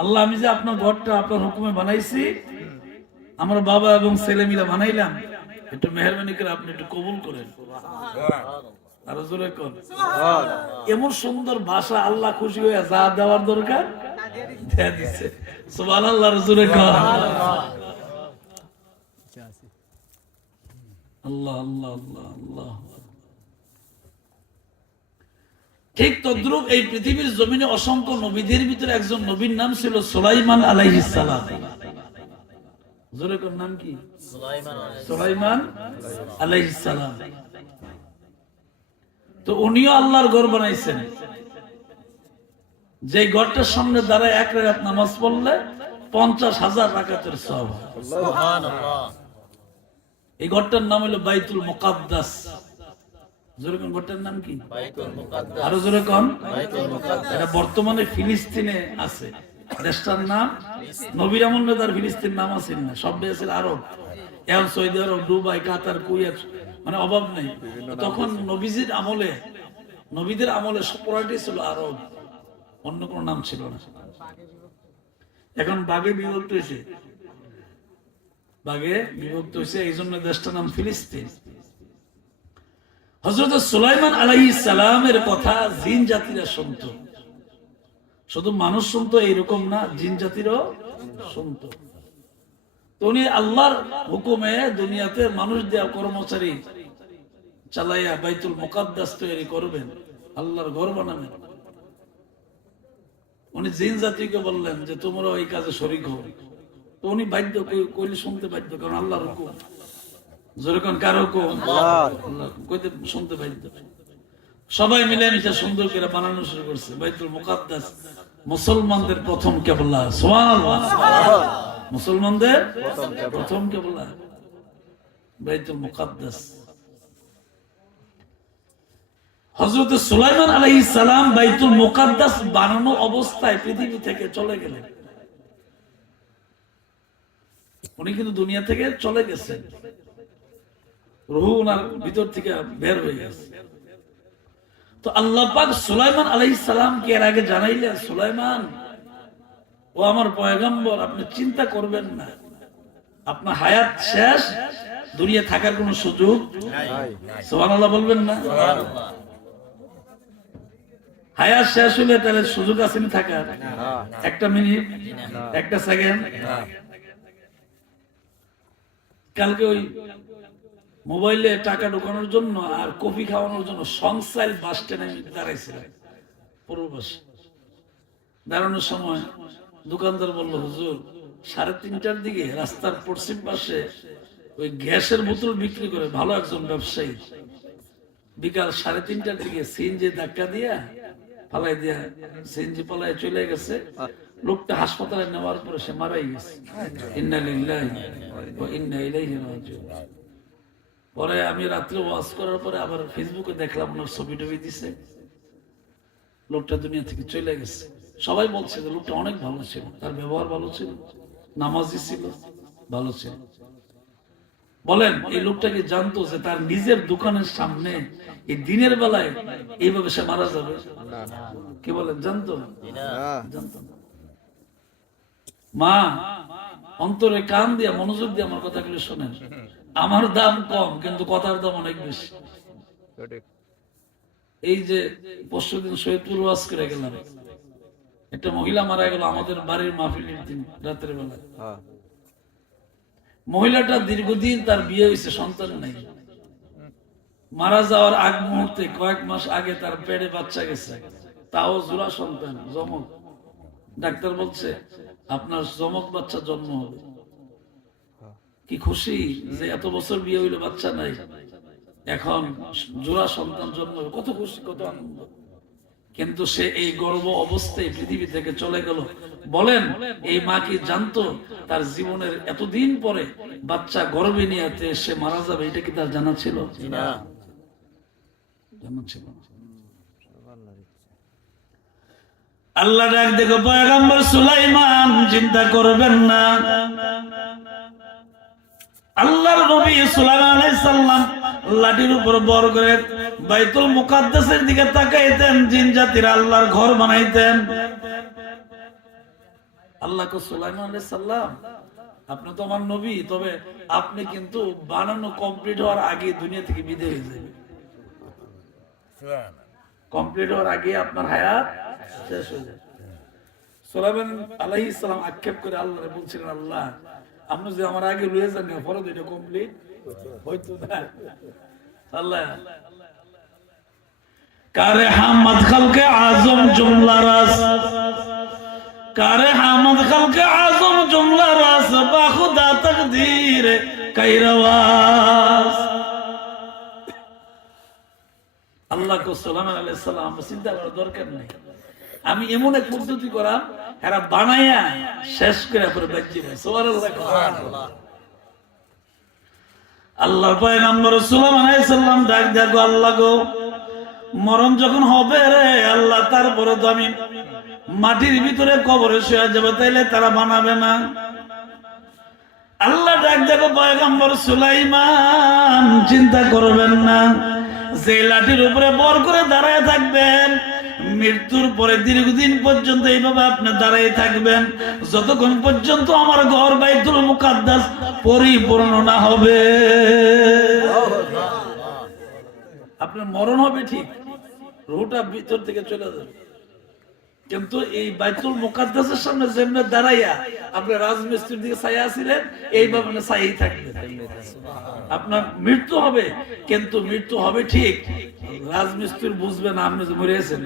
আল্লাহ, আমি যে আপনার ঘরটা আপনার হুকুমে বানাইছি, আমার বাবা এবং ছেলে মিলে বানাইলাম, একটু মেহরবানি করে আপনি একটু কবুল করেন। আরো জোরে কোন। এমন সুন্দর ভাষা, আল্লাহ খুশি হয়ে যা দেওয়ার দরকার দেয়া দিচ্ছে। সুবহানাল্লাহ, আরো জোরে কোন। আল্লাহ আল্লাহ আল্লাহ আল্লাহ। ঠিক তদ্রুপ এই পৃথিবীর জমিনে অসংখ্য নবীদের ভিতরে একজন নবীর নাম ছিল সুলাইমান আলাইহিস সালাম। জোরে কোন, নাম কি? সুলাইমান আলাইহিস সালাম। তো উনিও আল্লাহর ঘর বানাইছেন, যে ঘরটার সামনে দাঁড়ায় এক রাকাত নামাজ পড়লে 50,000 রাকাতের সওয়াব। সুবহানাল্লাহ। এই ঘরটার নাম হলো বাইতুল মুকাদ্দাস। জোরে কোন, ঘরটার নাম কি? বাইতুল মুকাদ্দাস। আরো জোরে কোন। বাইতুল মুকাদ্দাস। এটা বর্তমানে ফিলিস্তিনে আছে। দেশটার নাম নবীর আমলে তার ফিলিস্তিন নাম আছে না, সব দেশ আরব। এখন সৌদি আরব, দুবাই, কাতার, কুয়েত, মানে অভাব নেই। তখন নবীজির আমলে, নবীদের আমলে সবরাটি ছিল আরব, অন্য কোন নাম ছিল না। এখন বাগে বিভক্ত হয়েছে, বাগে বিভক্ত হয়েছে, এই জন্য দেশটার নাম ফিলিস্তিন। হযরত সুলাইমান আলাইহিস সালামের কথা জিন জাতিরা শুনতো। শুধু মানুষ শুনতো এইরকম না, জিন জাতিরও শুনতো। তো উনি আল্লাহর হুকুমে দুনিয়াতে মানুষ দেয়া কর্মচারী চালাইয়া বাইতুল মুকাদ্দাস তৈরি করবেন, আল্লাহর ঘর বানাবেন। উনি জিন জাতিকে বললেন যে তোমরা এই কাজে শরীক হও। তো উনি বাধ্য, কইলে শুনতে বাধ্য, কারণ আল্লাহর হুকুম। যেরকম কারো হুকুম, আল্লাহ কইতে শুনতে বাধ্য। সবাই মিলে মিশে সুন্দর করে বানানো শুরু করছে বাইতুল মুকাদ্দাস। মুসলমানদের প্রথম কিবলা। সুবহানাল্লাহ। মুসলমানদের প্রথম কিবলা বাইতুল মুকাদ্দাস। হযরত সুলাইমান আলাইহিস সালাম বাইতুল মুকাদ্দাস বানানো অবস্থায় পৃথিবী থেকে চলে গেলেন। উনি কিন্তু দুনিয়া থেকে চলে গেছেন, রূহ ওনার ভিতর থেকে বের হয়ে গেছে। তো আল্লাহ পাক সুলাইমান আলাইহিস সালামকে এর আগে জানাইলেন, সুলাইমান, ও আমার পয়গম্বর, আপনি চিন্তা করবেন না, আপনার হায়াত শেষ, দুনিয়া থাকার কোনো সুযোগ নাই। সুবহানাল্লাহ বলবেন না? হায়াত শেষ হলে তাহলে সুযোগ আছে না থাকার? একটা মিনিট, একটা সেকেন্ড। কালকে ওই মোবাইলে টাকা ঢোকানোর জন্য আর কফি খাওয়ানোর জন্য সংসাইল বাস স্ট্যান্ডে দাঁড়াইছিলাম। পূর্ববাস দাঁড়ানোর সময় দোকানদার বলল, হুজুর 3:30টার দিকে রাস্তার পশ্চিম পাশে ওই গ্যাসের বোতল বিক্রি করে ভালো একজন ব্যবসায়ী বিকাল 3:30টার দিকে সিএনজি ধাক্কা দিয়া পালাই দিয়া সিএনজি পালাই চলে গেছে। লোকটা হাসপাতালে নেওয়ার পরে সে মারাই গেছে। ইন্না লিল্লাহি ওয়া ইন্না ইলাইহি রাজিউন। পরে আমি রাত্রে ওয়াজ করার পরে আবার ফেসবুকে দেখলাম ওনার ছবি টবি দিছে, লোকটা দুনিয়া থেকে চলে গেছে। সবাই বলছে যে লোকটা অনেক ভালো ছিল, তার ব্যবহার ভালো ছিল, নামাজি ছিল, ভালো ছিল। বলেন এই লোকটাকে জানতো যে তার নিজের দোকানের সামনে এই দিনের বেলায় এইভাবে সে মারা যাবে? কি বলেন, জানতো? জানতো না। মা, অন্তরে কান দিয়া মনোযোগ দিয়ে আমার কথাগুলো শোনেন। আমার দাম কম, কিন্তু কথার দাম অনেক বেশি। এই যে পরশুদিন সৈয়দপুর ওয়াজ করে গেলাম, একটা মহিলা মারা গেল আমাদের বাড়ির মাহফিলের দিন রাতের বেলা। মহিলাটা দীর্ঘদিন তার বিয়ে হয়েছে, সন্তান নাই। মারা যাওয়ার আগ মুহূর্তে কয়েক মাস আগে তার পেটে বাচ্চা গেছে, তাও জোড়া সন্তান, যমক। ডাক্তার বলছে আপনার যমক বাচ্চা জন্ম হবে। কি খুশি যে এত বছর বিয়ে হইলে বাচ্চা নাই, এখন জোড়া সন্তান জন্ম হবে, কত খুশি, কত আনন্দ। কিন্তু সে এই গর্ভ অবস্থায় পৃথিবী থেকে চলে গেল। বলেন এই মা কি জানতো তার জীবনের এতদিন পরে বাচ্চা গর্ভে নিয়ে সে মারা যাবে? এটা কি তার জানা ছিল? জানা ছিল না। আল্লাহ ডাক দেখো, পয়গম্বর সুলাইমান চিন্তা করবেন না। আল্লাহর নবী সুলাইমান আলাইহিস সালাম লাঠির উপর বর করে বাইতুল মুকাদ্দাসের দিকে তাকাইতেন, জিন জাতিরা আল্লাহর ঘর বানাইতেন। আল্লাহ কো সুলাইমান আলাইহিস সালাম, আপনি তো আমার নবী, তবে আপনি কিন্তু বানানো কমপ্লিট হওয়ার আগে দুনিয়া থেকে বিদায় হয়ে যাবেন। কমপ্লিট হওয়ার আগে আপনার হায়াত শেষ হয়ে যাবে। সুলাইমান আলাইহিস সালাম আক্ষেপ করে আল্লাহরে বলছিলেন, আল্লাহ আপনি যে আমার আগে লয়ে যান না, ফরজ এটা কমপ্লিট হইতো না। আল্লাহ কারে হামদ খালকে আজম জুমলা রাস, কারে হামদ খালকে আজম জুমলা রাস, বাখুদা তকদীর কাইরওয়াস। আল্লাহ কো সুলাইমান আলাইহিস সালাম চিন্তা করার দরকার নেই, আমি এমন এক পদ্ধতি করাম এরা বানাইয়া শেষ করে পরে বাজ্যে নেই। সুবহানাল্লাহ। আল্লাহর পয়গম্বর সুলাইমান আলাইহিস সালাম ডাক দেখো, আল্লাহ গো মরণ যখন হবে রে আল্লাহ, তারপরে তো আমি মাটির ভিতরে কবরে শুয়ে যাবো, তাইলে তারা বানাবে না। আল্লাহ ডাক দেখো, পয়গম্বর সুলাইমান চিন্তা করবেন না, যে লাঠির উপরে বর করে দাঁড়ায় থাকবেন, মৃত্যুর পরে দীর্ঘদিন পর্যন্ত এইভাবে আপনি দাঁড়ায় থাকবেন, যতক্ষণ পর্যন্ত আমার ঘর বাইতুল মুকাদ্দাস পরিপূর্ণ না হবে। আপনার মরণ হবে ঠিক, রুহটা ভিতর থেকে চলে যাবে, কিন্তু এই বাইতুল মুকাদ্দাসের সামনে যেমনে দাঁড়াইয়া আপনি রাজমিস্ত্রির দিকে ছায়া ছিলেন, এইভাবে ছায়াই থাকবে। আপনার মৃত্যু হবে, কিন্তু মৃত্যু হবে ঠিক, রাজমিস্ত্রি বুঝবে না আপনি যে মরেছেন।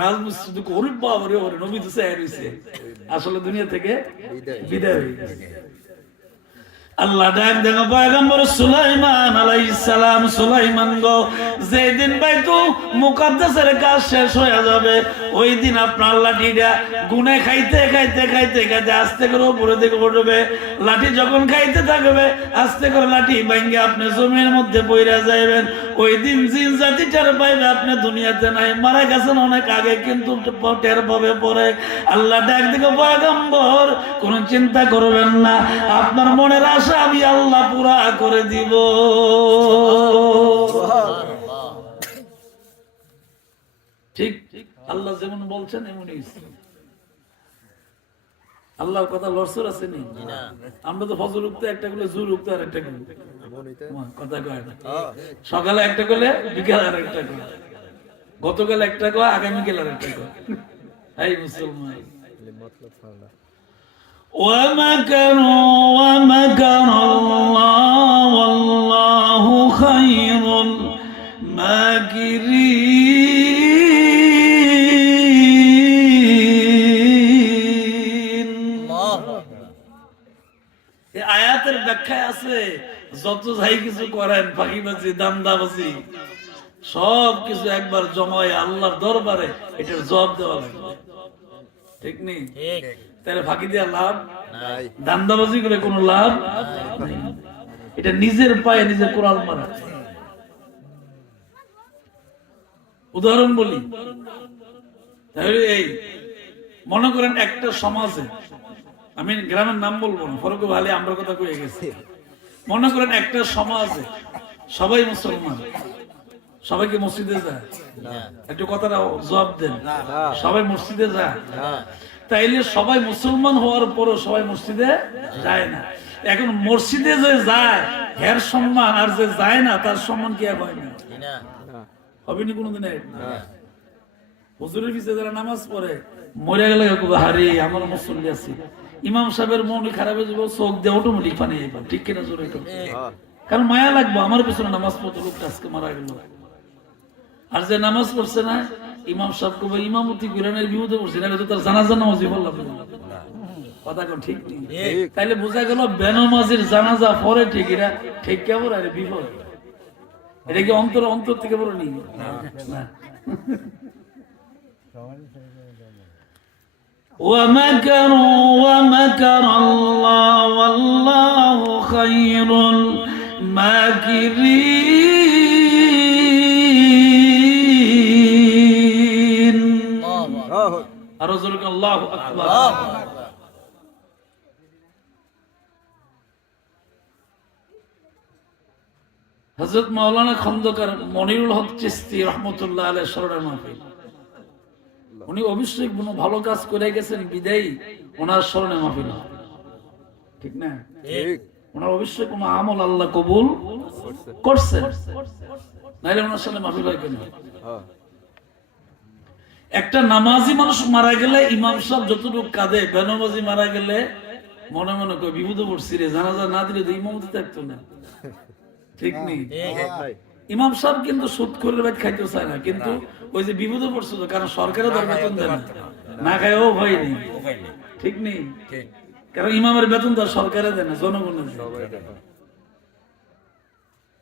রাজমিস্ত্রি ওরে বাবা রে, ওরে নবী তো ছায়া রয়েছে, আসলে দুনিয়া থেকে বিদায় হয়ে গেছে। আল্লাহ ডাক দেখো, পয়গম্বর সুলাইমান আলাইহিস সালাম, সুলাইমান গো যেদিন বাইতুল মুকাদ্দাসের কাজ শেষ হয়ে যাবে, ওই দিন আপনার লাঠিটা গুনে খাইতে খাইতে খাইতে খাইতে আস্তে করে উপরে দিকে উঠবে। লাঠি যখন খাইতে থাকবে, আস্তে করে লাঠি ভাঙ্গে আপনি জমির মধ্যে পইরা যাইবেন। ওই দিন জিন জাতি টের পাইবে আপনি দুনিয়াতে নাই, মারা গেছেন অনেক আগে, কিন্তু টের পাবে পরে। আল্লাহ ডাক দেখো, পয়গম্বর কোন চিন্তা করবেন না, আপনার মনের আশা আমি আল্লাহ পুরা করে দিব। ঠিক আল্লাহ যেমন বলছেন এমনই। আল্লাহর কথা লড়সর আছে নি? আমরা তো ফজর উঠতে একটা করলে, জোর উঠতে আর একটা করলে, কথা কয় না। সকালে একটা করলে, বিকেল আর একটা করে, গতকাল একটা কয়, আগামীকাল আর একটা কয়। এই মুসলমান, ومكروا ومكر الله والله خير الماكرين। এই আয়াতের ব্যাখ্যায় আছে, যত যাই কিছু করেন, ফাঁকিবাজি দান্দাবাজি সব কিছু একবার জমায় আল্লাহর দরবারে এটার জবাব দেওয়া লাগবে। ঠিক নেই? তাহলে ফাঁকি দেওয়া লাভ নাই, দান্দাবাজি করে কোনো লাভ নাই। এটা নিজের পায়ে নিজের কোরাল মারা। উদাহরণ বলি, তাহলে এই মনে করেন একটা সমাজে, আমি গ্রামের নাম বলবো না, ফরক ভালো আমরা কথা কয়ে গেছি, মনে করেন একটা সমাজে সবাই মুসলমান, সবাইকে মসজিদে যায়, একটু কথাটা জবাব দেন, সবাই মসজিদে যায়, তাইলে সবাই মুসলমান হওয়ার পরও সবাই মসজিদে যায় না। এখন মসজিদে যে যায় এর সম্মান, আর যে যায় না তার সম্মান কি হয় না? হবে নি কোনোদিন? হুজুরের পিছনে যারা নামাজ পড়ে মরে গেলে হারে আমার মুসল্লি আছে, ইমাম সাহেবের মন খারাপ হয়ে যাবে, চোখ দিয়ে অটোমেটিক পানি যাবে। ঠিক কিনা? জোরে কারণ মায়া লাগবে, আমার পিছনে নামাজ পড়তে লোকটা আজকে মারা গেল। আর যে নামাজ পড়ছে না, ইমাম সাহেব কবে ইমামতি গুরানের বিপদে পড়ছে না, তার জানাজা নামাজি বললাম কথা কোন ঠিক নেই। তাইলে বোঝা গেল বেনামাজির জানাজা পরে ঠিক, এটা ঠিক কেমন আরে বিপদ, এটা কি অন্তর অন্তর থেকে বড় নেই না। ومكروا ومكر الله والله خير الماكرين। আরজুলক আল্লাহু আকবার। হযরত মাওলানা খন্দকার মনিরুল হক চিশতি রাহমাতুল্লাহ আলাইহি স্মরণে মাহফিল, উনি অবশ্যই কোনো ভালো কাজ করে গেছেন বিদায়ী ওনার স্মরণে মাহফিল, ঠিক না? ওনার অবশ্যই কোনো আমল আল্লাহ কবুল করছেন, নাইলে ওনার সামনে মাহফিল হয় কেন? একটা নামাজি মানুষ মারা গেলে ইমাম সাহেব যতটুকু কাঁদে, বেনামাজি মারা গেলে মনে মনে করে বিপদে পড়ছি রে, জানাজা না দিলে তো ইমামতি থাকতো না, ঠিক নেই? ইমাম সাহেব কিন্তু সুদ করে ভাই খাইতে চায় না, কিন্তু ওই যে বিপদে পড়ছিল কারণ সরকারের দর বেতন দেয় না, না খায় ও ভয় নেই, ঠিক নেই? কারণ ইমামের বেতন তো সরকারে দেয় না, জনগণের দেয়।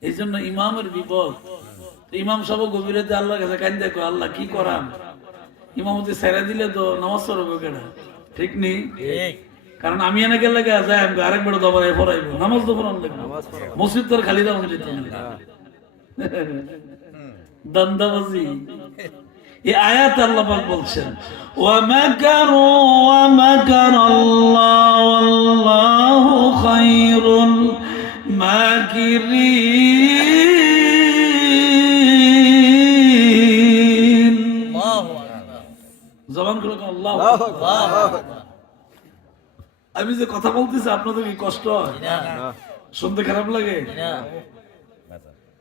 এই জন্য ইমামের বিপদ। ইমাম সাহেব গভীরাতে আল্লাহর কাছে কান দেখো, আল্লাহ কি করাম, ইমামতি ছেড়ে দিলে তো নামাজ পড়বো কেনা, ঠিক নেই? কারণ আমি এনে গেলে যাই আরেকবার দবাই পড়াইবো, নামাজ তো পড়ান লাগবে, মসজিদ তোর খালি দাম যেত না, দান্দাবাজি। এই আয়াত আল্লাহ পাক বলছেন ওয়া মাকারু ওয়া মাকারাল্লাহু ওয়াল্লাহু খায়রুল মাকিরিন। জবান খুলে আল্লাহু আকবার। আমি যে কথা বলতেছি আপনাদের কি কষ্ট হয়? শুনতে খারাপ লাগে?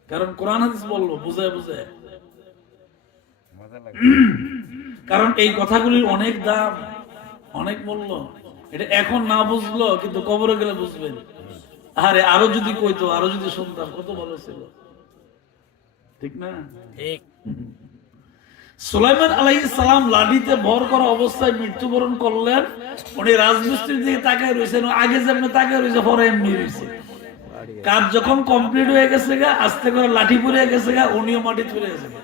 কারণ কোরআন হাদিস বললো বুঝায় বুঝায়, কারণ এই কথাগুলির অনেক দাম, অনেক মূল্য। এটা এখন না বুঝলো কিন্তু কবরে গেলে বুঝবেন। আরে আরো যদি কইতো, আরো যদি শুনতাম কত ভালো ছিল, ঠিক না? সুলাইমান আলাইহিস সালাম লাঠিতে ভর করা অবস্থায় মৃত্যুবরণ করলেন। উনি রাজমিস্ত্রির দিকে তাকায় রয়েছেন, আগে যেমন তাকায় রয়েছে পরে এমনি রয়েছে। কাজ যখন কমপ্লিট হয়ে গেছে গা, আস্তে করে লাঠি পরে গেছে গা, উনিও মাটি পরে গেছে গা,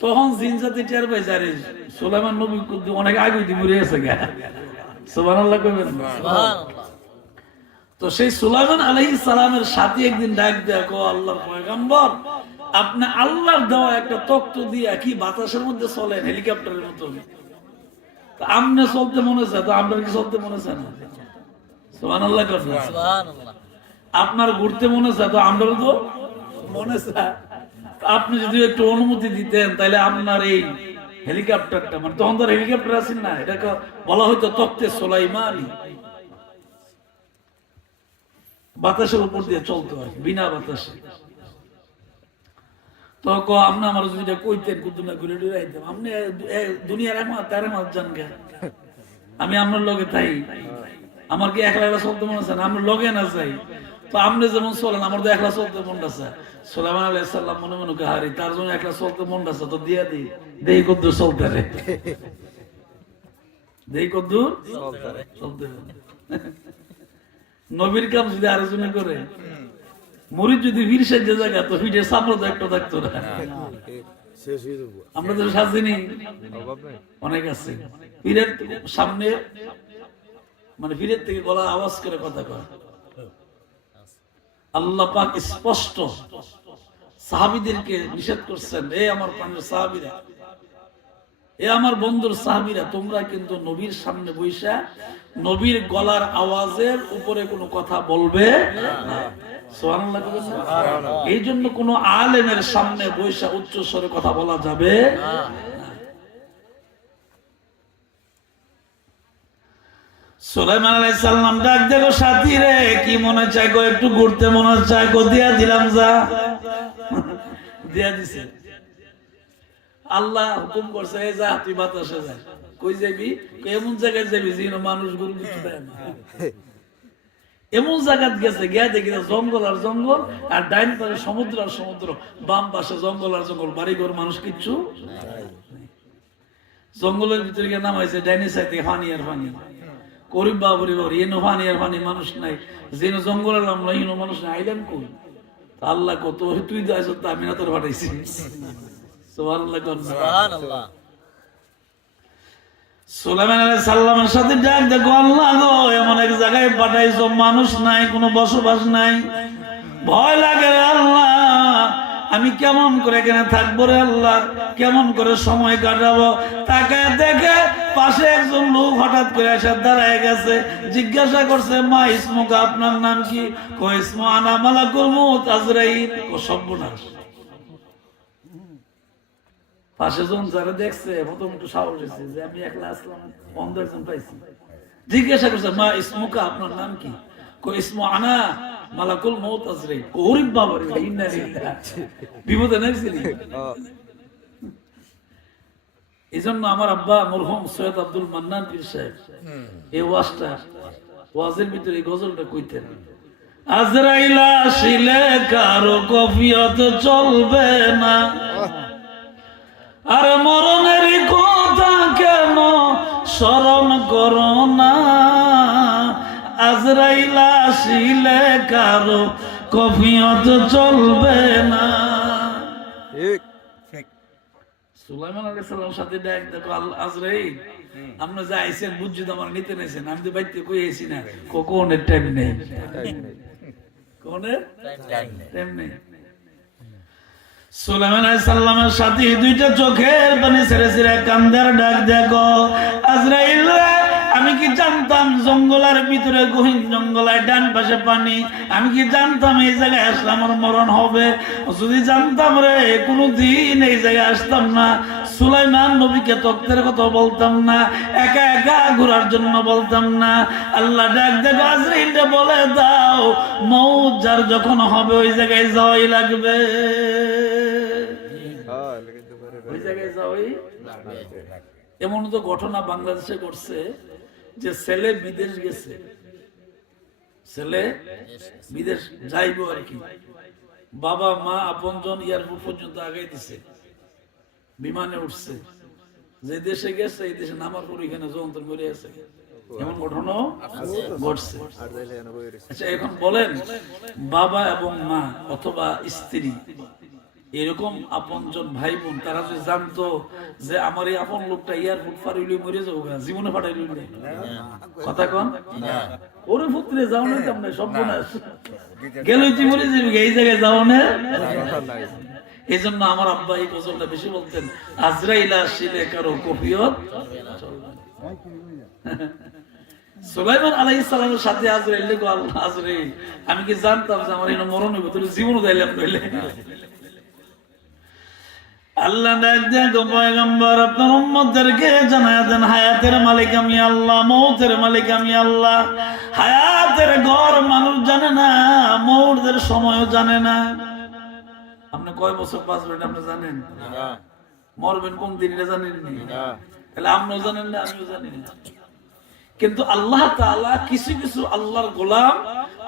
তখন জিন জাতি টের পাই যারে সুলাইমান নবী অনেক আগে মরে গেছে গা। সুবহানাল্লাহ কইবেন না? তো সেই সুলাইমান আলাইহিস সালামের সাথে একদিন ডাক দেয়া, কো আল্লাহর পয়গম্বর, আপনি আল্লাহর দেওয়া একটা তক্ত দিয়া কি বাতাসের মধ্যে চলেন হেলিকপ্টারের মতো, তো আমনে চলতে মনে চায়, তো আপনার কি চলতে মনে চায় না? সুবহানাল্লাহ করেন। সুবহানাল্লাহ। আপনার ঘুরতে মনে চায়, তো আমারও তো মনে চায়। আপনি যদি একটু অনুমতি দিতেন তাহলে আপনার এই হেলিকপ্টারটা, মানে তখন তো হেলিকপ্টার আছেন না, এটাকে বলা হয়তো তক্তে সুলাইমানি, বাতাসের উপর দিয়ে চলতে হয় বিনা বাতাসে। তো আপনি আমার যদি কইতেন কুতুনা ঘুরে ঘুরে আইতাম, আপনি দুনিয়ার একমাত্র তার মাছ জান গে, আমি আপনার লগে তাই, আমার কি একলা একলা চলতে মনে আছে না, আমরা লগে না যাই, তো আপনি যেমন চলেন আমার তো একলা চলতে মন আছে। সুলাইমান আলাইহিস সালাম মনে মনে করে হারি তার জন্য একলা চলতে মন আছে, তো দিয়া দিই দেই কদ্দুর চলতে রে, দেই কদ্দুর চলতে। নবীর কাম যদি আরেকজনে করে, মুরিদ যদি বীর সাজে জায়গা, তো ফিটের সামনে তো একটা থাকতো না। আমরা তো সাজিনি, অনেক আছে পীরের সামনে, মানে পীরের থেকে গলা আওয়াজ করে কথা কয়। আল্লাহ পাক স্পষ্ট সাহাবীদেরকে নিষেধ করছেন, এ আমার প্রাণের সাহাবীরা, এ আমার বন্ধুর সাহাবীরা, তোমরা কিন্তু নবীর সামনে বইসা নবীর গলার আওয়াজের উপরে কোনো কথা বলবে না। সুবহানাল্লাহ। এই জন্য কোন আলেমের সামনে বইসা উচ্চ স্বরে কথা বলা যাবে না। সুলাইমান আলাইহিস সালাম ডাক দেখো সাথী রে, কি মনে চাই গো, একটু ঘুরতে মনে চাই গো, দিয়া দিলাম, যা দিয়া দিছে। আল্লাহ হুকুম করছে, এই যা তুই বাতাসে যা। কই যাবি? এমন জায়গায় যাবি যেন মানুষ গরু কিছু দেয় না, এমন জায়গায় গেছে, গিয়া দেখি জঙ্গল আর জঙ্গল, আর ডাইন পাশে সমুদ্র আর সমুদ্র, বাম পাশে জঙ্গল আর জঙ্গল, বাড়ি ঘর মানুষ কিচ্ছু। জঙ্গলের ভিতরে গিয়ে নামাইছে, ডাইনি সাইড থেকে পানি আর পানি, গরিব বাবরি বাবরি, এনো পানি আর পানি, মানুষ নাই। যেন জঙ্গলের নাম নাই, এনো মানুষ নাই, আইলেন কোন? আল্লাহ কত তুই যাইছ, আমি না তোর পাঠাইছি। সুবহানাল্লাহ। সুবহানাল্লাহ। সুলাইমান আলাইহিস সালামের সাথে ডাক দেখো, আল্লাহ গো, এমন এক জায়গায় পাঠাইছো মানুষ নাই, কোনো বসবাস নাই, ভয় লাগে রে আল্লাহ, আমি কেমন করে এখানে থাকবো রে আল্লাহ, কেমন করে সময় কাটাবো। তাকে দেখে পাশে একজন লোক হঠাৎ করে এসে দাঁড়ায় গেছে, জিজ্ঞাসা করছে, মা ইসমুকা, আপনার নাম কি? কো ইসমু আনা মালাকুল মউত আজরাইল। ও সর্বনাশ, পাশে জন যারা দেখছে প্রথম একটু সাহস হয়েছে যে আমি একলা আসলাম, অন্ধ একজন পাইছি। জিজ্ঞাসা করছে, মা ইসমুকা, আপনার নাম কি? ইসমু আনা মালাকুল মউত আজরাইল। ওরে বাবা রে, ইন্না লিল্লাহ, বিপদে নাইছিলি। এই জন্য আমার আব্বা মরহুম সৈয়দ আব্দুল মান্নান পীর সাহেব এই ওয়াজের ভিতরে এই গজলটা কইতেন, আজরাইল আসিলে কারো কফিয়ত চলবে না, আর মরণের কথা কেন স্মরণ করো না, আজরাইল আসিলে কারো কফিয়ত চলবে না। সুলাইমান আলাইহিস সালামের সাথে ডাক দেখো, আজরাইল আপনি যা আইছেন বুঝছি তো আমার নিতে নাইছেন, আমি তো বাইতে কই আইছি না, কোনের টাইম নেই, কোনের টাইম নেই। সুলাইমান আলাইহিস সালামের সাথে দুইটা চোখের পানি ছেড়ে ছেড়ে কান্দার ডাক দেখো, আজরাইল আমি কি জানতাম জঙ্গলের ভিতরে গহীন জঙ্গলায় ডান পাশে পানি, আমি কি জানতাম এই জায়গায় আসলে আমার মরণ হবে? যদি জানতাম রে কোনদিন এই জায়গায় আসতাম না, সুলাইমান নবীকে তক্তের কথা বলতাম না, একা একা ঘোরার জন্য বলতাম না। আল্লাহ ডাক দেখো, আজরাইলকে বলে দাও মউত যার যখন হবে ওই জায়গায় যাওয়াই লাগবে, ওই জায়গায় যাওয়াই। এমন তো ঘটনা বাংলাদেশে ঘটছে যে ছেলে বিদেশ গেছে, ছেলে বিদেশ যাইব আর কি, বাবা মা আপনজন এয়ারপোর্ট পর্যন্ত আগাই দিছে, বিমানে উঠছে, যে দেশে গেছে এই দেশে নামার পর এখানে যন্ত্র মরে আছে, এমন ঘটনা ঘটছে। আচ্ছা এখন বলেন, বাবা এবং মা অথবা স্ত্রী এরকম আপনজন ভাই বোন তারা যদি জানতো যে আমার এই আপন লোকটা এয়ারপোর্ট ফারিলে মরে যাবো, জীবনে ফাটাইল কথা কন, ওরে পুত্রে যাও না তেমন সব গেল তুই মরে যাবি, এই জায়গায় যাও না। এই জন্য আমার আব্বা এই গজলটা বেশি বলতেন, আজরাইল আসিলে কারো কফিয়ত। সুলাইমান আলাইহিস সালামের সাথে আজরাইল দেখো, আজরাইল আমি কি জানতাম যে আমার এখানে মরণ হইব, তোর জীবনও দিলাম নইলে। আল্লাহ দেখো পয়গম্বর আপনার উম্মতদেরকে জানায়া দেন, হায়াতের মালিক আমি আল্লাহ, মউতের মালিক আমি আল্লাহ। হায়াতের ঘর মানুষ জানে না, মউতের সময়ও জানে না। আপনি কয় বছর বাঁচবেন আপনি জানেন? মরবেন কোন দিন এটা জানেন নি? তাহলে আপনিও জানেন না, আমিও জানি না। কিন্তু আল্লাহ তাআলা কিছু কিছু আল্লাহর গোলাম,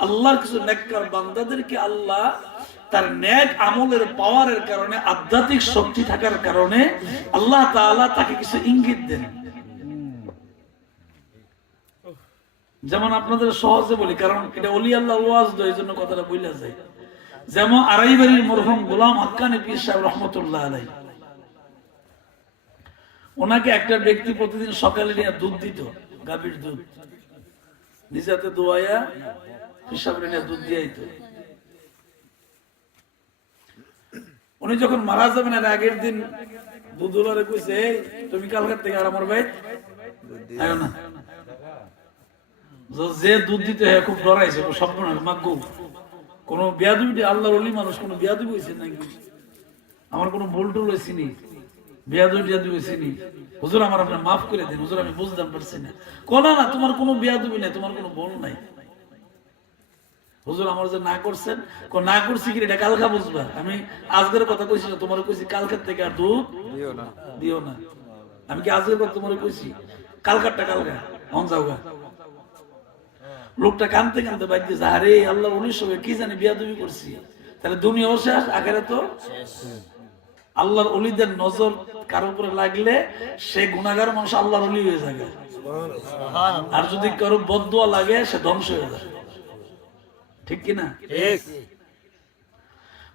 আল্লাহর কিছু নেককার বান্দাদেরকে আল্লাহ তার নেক আমলের পাওয়ারের কারণে, আধ্যাত্মিক শক্তি থাকার কারণে আল্লাহ তাআলা তাকে কিছু ইঙ্গিত দেন। যেমন আপনাদের সহজে বলি, কারণ এটা ওলি আল্লাহ ওয়াজ দেয়, এই জন্য কথাটা বইলা যায়। যেমন আড়াইবাড়ির মরহুম গোলাম হাক্কানি পীর সাহেব রহমতুল্লাহ আলাইহি, ওনাকে একটা ব্যক্তি প্রতিদিন সকালে নিয়ে দুধ দিত, গাভীর দুধ, নিজেতে দোয়াইয়া পীর সাহেবের নিয়ে দুধ দিয়ে আইত। উনি যখন মারা যাবেন এর আগের দিন দুধওয়ালারে কইছে, তুমি কালকার থেকে আর আমার ভাই আয়ো না, যে দুধ দিতে হয় খুব ডরাইছে, স্বপ্ন মাগ্য কোন বিয়াদুবি, আল্লাহর ওলি মানুষ কোন বিয়াদুবি হয়েছে নাকি, আমার কোন ভুল টুল হয়েছে নি, বিয়াদুবি হয়েছে নি, হুজুর আমার আপনি মাফ করে দিন, হুজুর আমি বুঝতে পারছি না। কোন না, তোমার কোনো বিয়াদুবি নাই, তোমার কোনো ভুল নাই, হুজুর আমার যে না করছেন, না করছি কি এটা কালকা বুঝবা, আমি আজকের কথা কইছি না, তোমার কইছি কালকার থেকে আর দুধ দিও না। আমি কি আজকের কথা তোমার কইছি? কালকারটা কালকা অন যাওগা। লোকটা কানতে কানতে বাইক দিয়েছে, আরে আল্লাহর ওলির সঙ্গে কি জানি বিয়াদবি করছি, তাহলে দুনিয়াও শেষ, আখেরে তো। আল্লাহর ওলিদের নজর কারো উপরে লাগলে সে গুনাহগার মানুষ আল্লাহর ওলি হয়ে যাবে, আর যদি কারো বদদুয়া লাগে সে ধ্বংস হয়ে যাবে, ঠিক কিনা?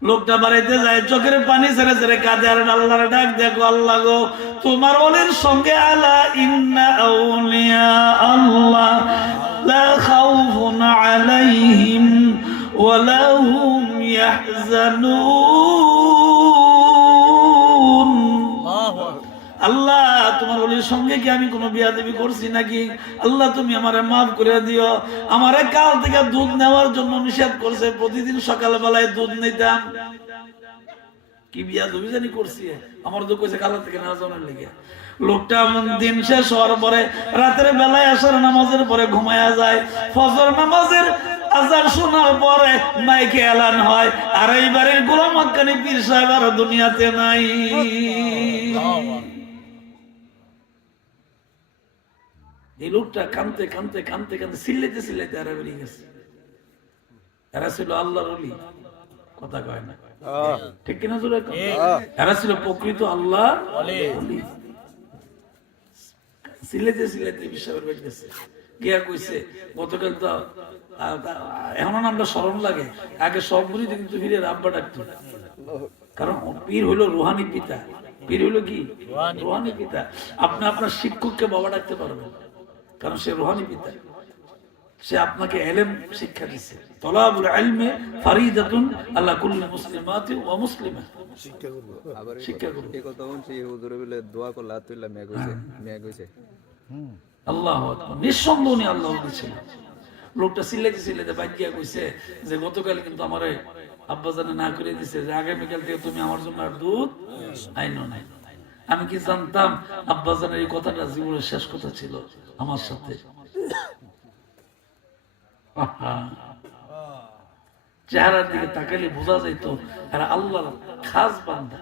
লোকটা বাড়িতে যায়, চোখের পানি ছেড়ে ছেড়ে কাঁদে, আর আল্লাহর ডাক দেখো, আল্লাহ গো তোমার ওলির সঙ্গে আলা ইন্না আউলিয়া আল্লাহ লা খাউফুন আলাইহিম ওয়া লা হুম ইয়াহজানুন। আল্লাহ তোমার ওলির সঙ্গে কি আমি কোনো বিয়াদবি করছি নাকি? আল্লাহ তুমি আমারে মাফ করে দিও, আমারে কাল থেকে দুধ নেওয়ার জন্য নিষেধ করছে, প্রতিদিন সকালবেলায় দুধ নিতাম, কি বিয়া অভিযানই করছি, আমার তো কইছে কালা থেকে না জানার লেগে। লোকটা দিন শেষ হওয়ার পরে রাতের বেলায় আসার নামাজের পরে ঘুমায়া যায়। ফজর নামাজের আজান শোনার পরে মাইকে এলান হয়, আর এই বাড়ির গোলাম হাক্কানি পীর সাহেব আর দুনিয়াতে নাই। এই লোকটা কানতে কানতে কানতে কানতে চিল্লাইতে চিল্লাইতে এরা বেরিয়ে গেছে। এরা ছিল আল্লাহর ওলি, কথা কয় না, ঠিক কিনা জোরে? এরা ছিল প্রকৃত আল্লাহ ওলি। সিলেতে সিলেতে বিশ্বাসের বেড়ে গেছে গিয়া কইছে গতকাল তো এখন আমরা স্মরণ লাগে, আগে সব মুরিদ কিন্তু পীরের আব্বা ডাকতো, কারণ পীর হইলো রুহানি পিতা। পীর হইলো কি? রুহানি পিতা। আপনি আপনার শিক্ষককে বাবা ডাকতে পারবেন, কারণ সে রুহানি পিতা, সে আপনাকে ইলম শিক্ষা দিচ্ছে। তলাবুল ইলমি ফরিদাতুন আলা কুল্লি মুসলিমাতি ওয়া মুসলিমা। শিক্ষা করব, আবার শিক্ষা করব। এই কথা বলছি হুজুরে বলে দোয়া করলে আতুল্লাহ মেয়া কইছে। আল্লাহু আকবার। নিঃসন্দেহ উনি আল্লাহ বলেছেন। লোকটা সিলেতে সিলেতে বাজিয়া কইছে যে গতকাল কিন্তু আমারে আব্বা জানে না করে দিছে যে আগামীকাল থেকে তুমি আমার জন্য আর দুধ আইনো নাই। আমি কি জানতাম আব্বা জানের এই কথাটা জীবনের শেষ কথা ছিল আমার সাথে। চেহারার দিকে তাকালে বোঝা যাইত এরা আল্লাহর খাস বান্দা।